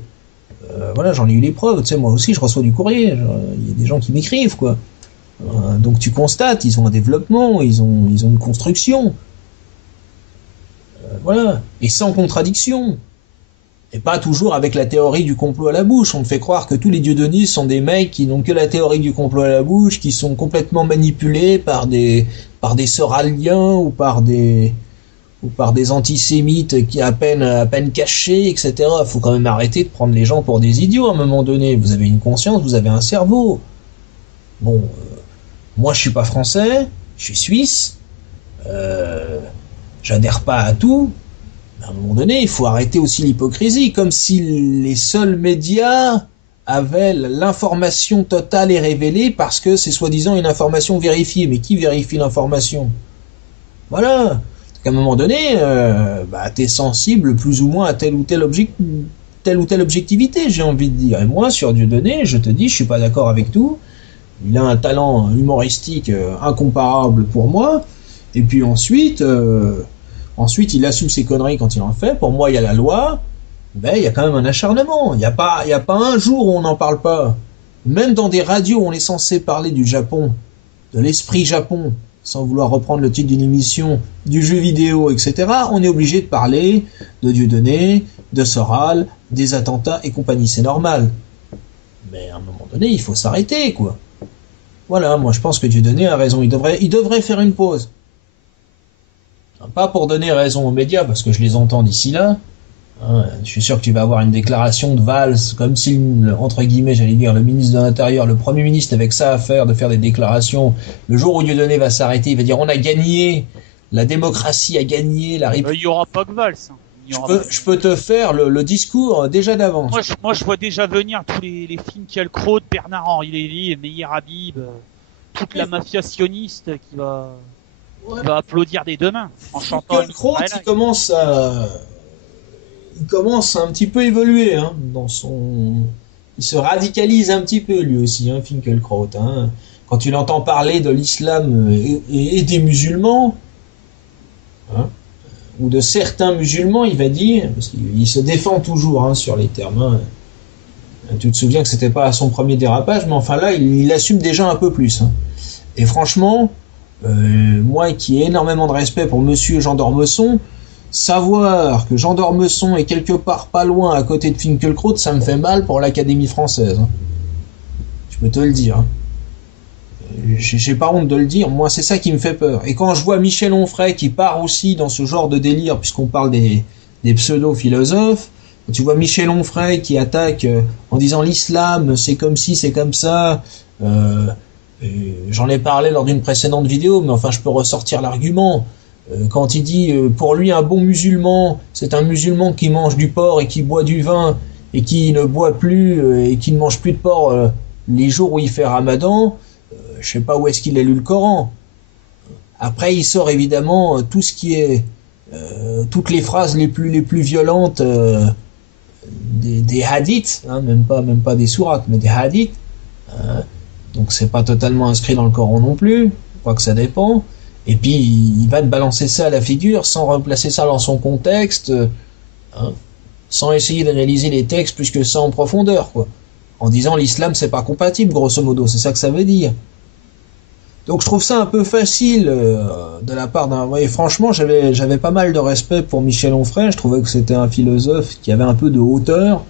Voilà, j'en ai eu les preuves, tu sais, moi aussi je reçois du courrier, il y a des gens qui m'écrivent, quoi. Donc tu constates, ils ont un développement, ils ont une construction. Voilà, et sans contradiction. Et pas toujours avec la théorie du complot à la bouche. On me fait croire que tous les Dieudonnistes sont des mecs qui n'ont que la théorie du complot à la bouche, qui sont complètement manipulés par des soraliens ou par des antisémites qui à peine cachés, etc. Faut quand même arrêter de prendre les gens pour des idiots à un moment donné. Vous avez une conscience, vous avez un cerveau. Bon, moi je suis pas français, je suis suisse, j'adhère pas à tout. À un moment donné, il faut arrêter aussi l'hypocrisie, comme si les seuls médias avaient l'information totale et révélée parce que c'est soi-disant une information vérifiée. Mais qui vérifie l'information? Voilà. À un moment donné, t'es sensible plus ou moins à telle ou telle objectivité, j'ai envie de dire. Et moi, sur Dieudonné, je te dis, je suis pas d'accord avec tout. Il a un talent humoristique incomparable pour moi. Et puis ensuite, il assume ses conneries quand il en fait. Pour moi, il y a la loi. Ben, il y a quand même un acharnement. Il y a pas un jour où on n'en parle pas. Même dans des radios où on est censé parler du Japon, de l'esprit Japon, sans vouloir reprendre le titre d'une émission, du jeu vidéo, etc., on est obligé de parler de Dieudonné, de Soral, des attentats et compagnie. C'est normal. Mais à un moment donné, il faut s'arrêter, quoi. Voilà, moi je pense que Dieudonné a raison. Il devrait faire une pause. Pas pour donner raison aux médias, parce que je les entends d'ici là. Je suis sûr que tu vas avoir une déclaration de Valls, comme si, entre guillemets, j'allais dire, le ministre de l'Intérieur, le Premier ministre, avec ça à faire, de faire des déclarations. Le jour où Dieudonné va s'arrêter, il va dire on a gagné, la démocratie a gagné, la République. Il y aura pas que Valls. Je peux te faire le discours déjà d'avance. Moi, je vois déjà venir tous les Finkielkraut, Bernard-Henri Lévy, Meir Habib, toute la mafia sioniste qui va applaudir des deux mains en chantant. Finkielkraut, il commence à un petit peu évoluer, hein, il se radicalise un petit peu lui aussi, hein, Finkielkraut, hein. Quand tu l'entends parler de l'islam et des musulmans, hein, ou de certains musulmans, il va dire, parce qu'il se défend toujours, hein, sur les termes, hein. Tu te souviens que c'était pas à son premier dérapage, mais enfin là, il assume déjà un peu plus, hein. Et franchement, moi qui ai énormément de respect pour monsieur Jean d'Ormesson, savoir que Jean d'Ormesson est quelque part pas loin à côté de Finkielkraut, ça me fait mal pour l'Académie française, hein. Je peux te le dire, hein. J'ai pas honte de le dire, moi c'est ça qui me fait peur. Et quand je vois Michel Onfray qui part aussi dans ce genre de délire, puisqu'on parle des pseudo-philosophes, quand tu vois Michel Onfray qui attaque en disant l'islam c'est comme ci, c'est comme ça, j'en ai parlé lors d'une précédente vidéo, mais enfin je peux ressortir l'argument. Quand il dit pour lui un bon musulman, c'est un musulman qui mange du porc et qui boit du vin et qui ne boit plus et qui ne mange plus de porc les jours où il fait Ramadan, je sais pas où est-ce qu'il a lu le Coran. Après il sort évidemment tout ce qui est toutes les phrases les plus violentes des hadiths, hein, même pas des sourates, mais des hadiths. Donc c'est pas totalement inscrit dans le Coran non plus, quoique ça dépend. Et puis il va te balancer ça à la figure sans replacer ça dans son contexte, hein, sans essayer d'analyser les textes plus que ça en profondeur, quoi. En disant l'islam c'est pas compatible, grosso modo, c'est ça que ça veut dire. Donc je trouve ça un peu facile de la part d'un... Ouais, franchement, j'avais pas mal de respect pour Michel Onfray, je trouvais que c'était un philosophe qui avait un peu de hauteur.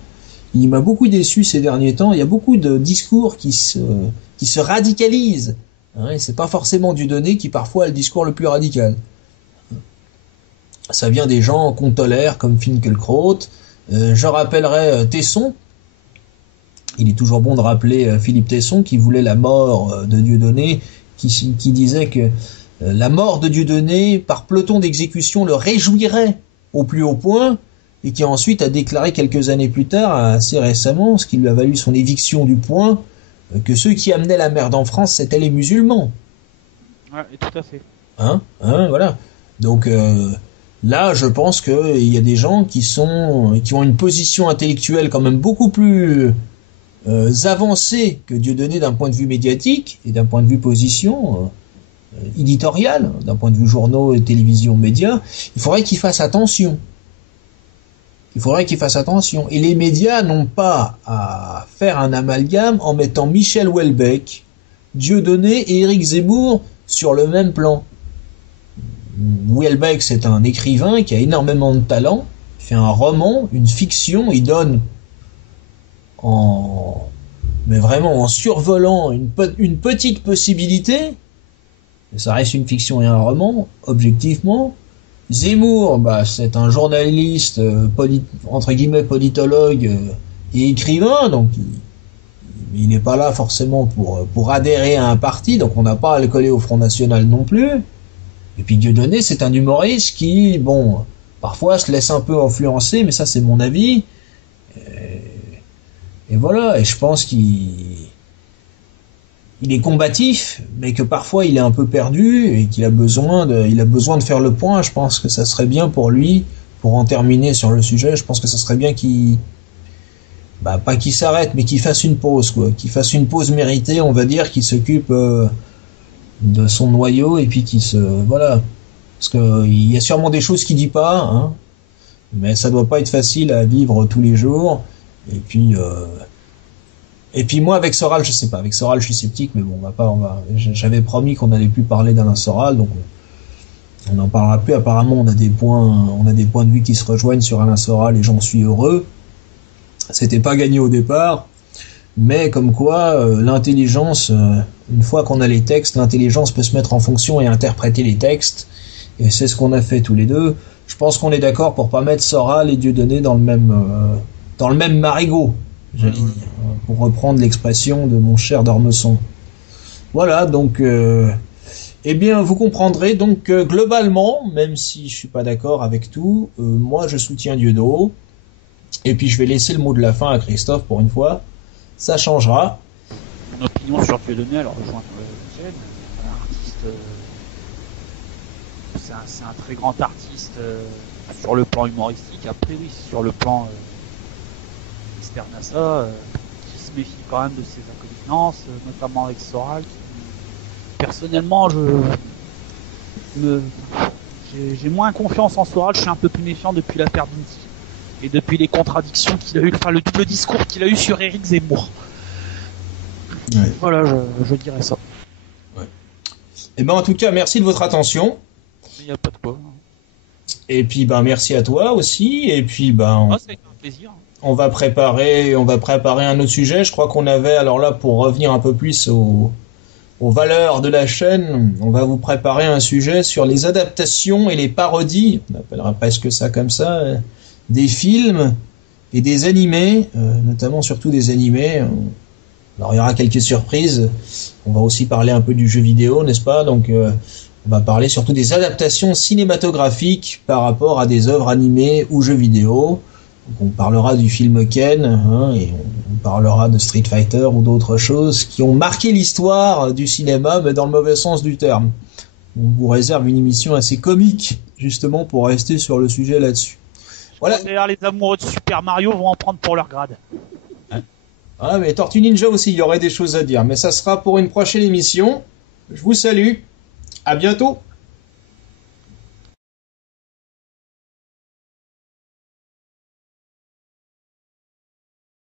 Il m'a beaucoup déçu ces derniers temps, il y a beaucoup de discours qui se radicalisent. Hein, et c'est pas forcément Dieudonné qui parfois a le discours le plus radical. Ça vient des gens qu'on tolère comme Finkielkraut. Je rappellerai Tesson. Il est toujours bon de rappeler Philippe Tesson qui voulait la mort de Dieudonné, qui disait que la mort de Dieudonné par peloton d'exécution le réjouirait au plus haut point, et qui ensuite a déclaré quelques années plus tard, assez récemment, ce qui lui a valu son éviction du point, que ceux qui amenaient la merde en France, c'était les musulmans. Ouais, tout à fait. Voilà. Donc là, je pense qu'il y a des gens qui ont une position intellectuelle quand même beaucoup plus avancée que Dieudonné d'un point de vue médiatique et d'un point de vue position éditoriale, d'un point de vue journaux et télévision médias. Il faudrait qu'ils fassent attention. Et les médias n'ont pas à faire un amalgame en mettant Michel Houellebecq, Dieudonné et Éric Zemmour sur le même plan. Houellebecq, c'est un écrivain qui a énormément de talent, il fait un roman, une fiction, il donne mais vraiment en survolant une petite possibilité, ça reste une fiction et un roman, objectivement. Zemmour, c'est un journaliste, entre guillemets politologue et écrivain, donc il n'est pas là forcément pour adhérer à un parti, donc on n'a pas à le coller au Front National non plus. Et puis Dieudonné, c'est un humoriste qui, parfois se laisse un peu influencer, mais ça c'est mon avis. Et voilà, et je pense qu'il est combatif, mais que parfois il est un peu perdu et qu'il a besoin de faire le point. Je pense que ça serait bien pour lui, pour en terminer sur le sujet, je pense que ça serait bien qu'il pas qu'il s'arrête, mais qu'il fasse une pause, quoi. Qu'il fasse une pause méritée, on va dire, qu'il s'occupe de son noyau et puis voilà. Parce que il y a sûrement des choses qu'il dit pas, hein, mais ça doit pas être facile à vivre tous les jours. Et puis moi avec Soral, je sais pas. Avec Soral, je suis sceptique, mais bon, j'avais promis qu'on n'allait plus parler d'Alain Soral, donc on n'en parlera plus. Apparemment, on a des points de vue qui se rejoignent sur Alain Soral et j'en suis heureux. C'était pas gagné au départ, mais comme quoi l'intelligence, une fois qu'on a les textes, l'intelligence peut se mettre en fonction et interpréter les textes. Et c'est ce qu'on a fait tous les deux. Je pense qu'on est d'accord pour pas mettre Soral et Dieudonné dans le même marigot, j'allais dire, pour reprendre l'expression de mon cher Dormesson. Voilà, donc eh bien vous comprendrez donc globalement, même si je suis pas d'accord avec tout, moi je soutiens Dieudonné. Et puis je vais laisser le mot de la fin à Christophe pour une fois. Ça changera. Mon opinion sur Dieudonné, alors rejoindre Michel, un artiste, c'est un très grand artiste sur le plan humoristique. Après oui, sur le plan externe à ça, qui se méfie quand même de ses inconvéniences, notamment avec Soral. Personnellement, j'ai moins confiance en Soral. Je suis un peu plus méfiant depuis l'affaire Binti. Et depuis les contradictions qu'il a eu, enfin le double discours qu'il a eu sur Éric Zemmour. Ouais. Voilà, je dirais ça. Ouais. Et en tout cas, merci de votre attention. Il n'y a pas de quoi. Et puis merci à toi aussi. Et puis c'est un plaisir. On va préparer un autre sujet. Je crois qu'on avait, alors là, pour revenir un peu plus aux valeurs de la chaîne, on va vous préparer un sujet sur les adaptations et les parodies. On appellera presque ça comme ça. Des films et des animés, notamment surtout des animés. Alors il y aura quelques surprises. On va aussi parler un peu du jeu vidéo, n'est-ce pas? Donc on va parler surtout des adaptations cinématographiques par rapport à des œuvres animées ou jeux vidéo. Donc, on parlera du film Ken, et on parlera de Street Fighter ou d'autres choses qui ont marqué l'histoire du cinéma, mais dans le mauvais sens du terme. On vous réserve une émission assez comique, justement, pour rester sur le sujet là-dessus. Voilà. D'ailleurs, les amoureux de Super Mario vont en prendre pour leur grade. Ah, mais Tortue Ninja aussi, il y aurait des choses à dire. Mais ça sera pour une prochaine émission. Je vous salue. À bientôt.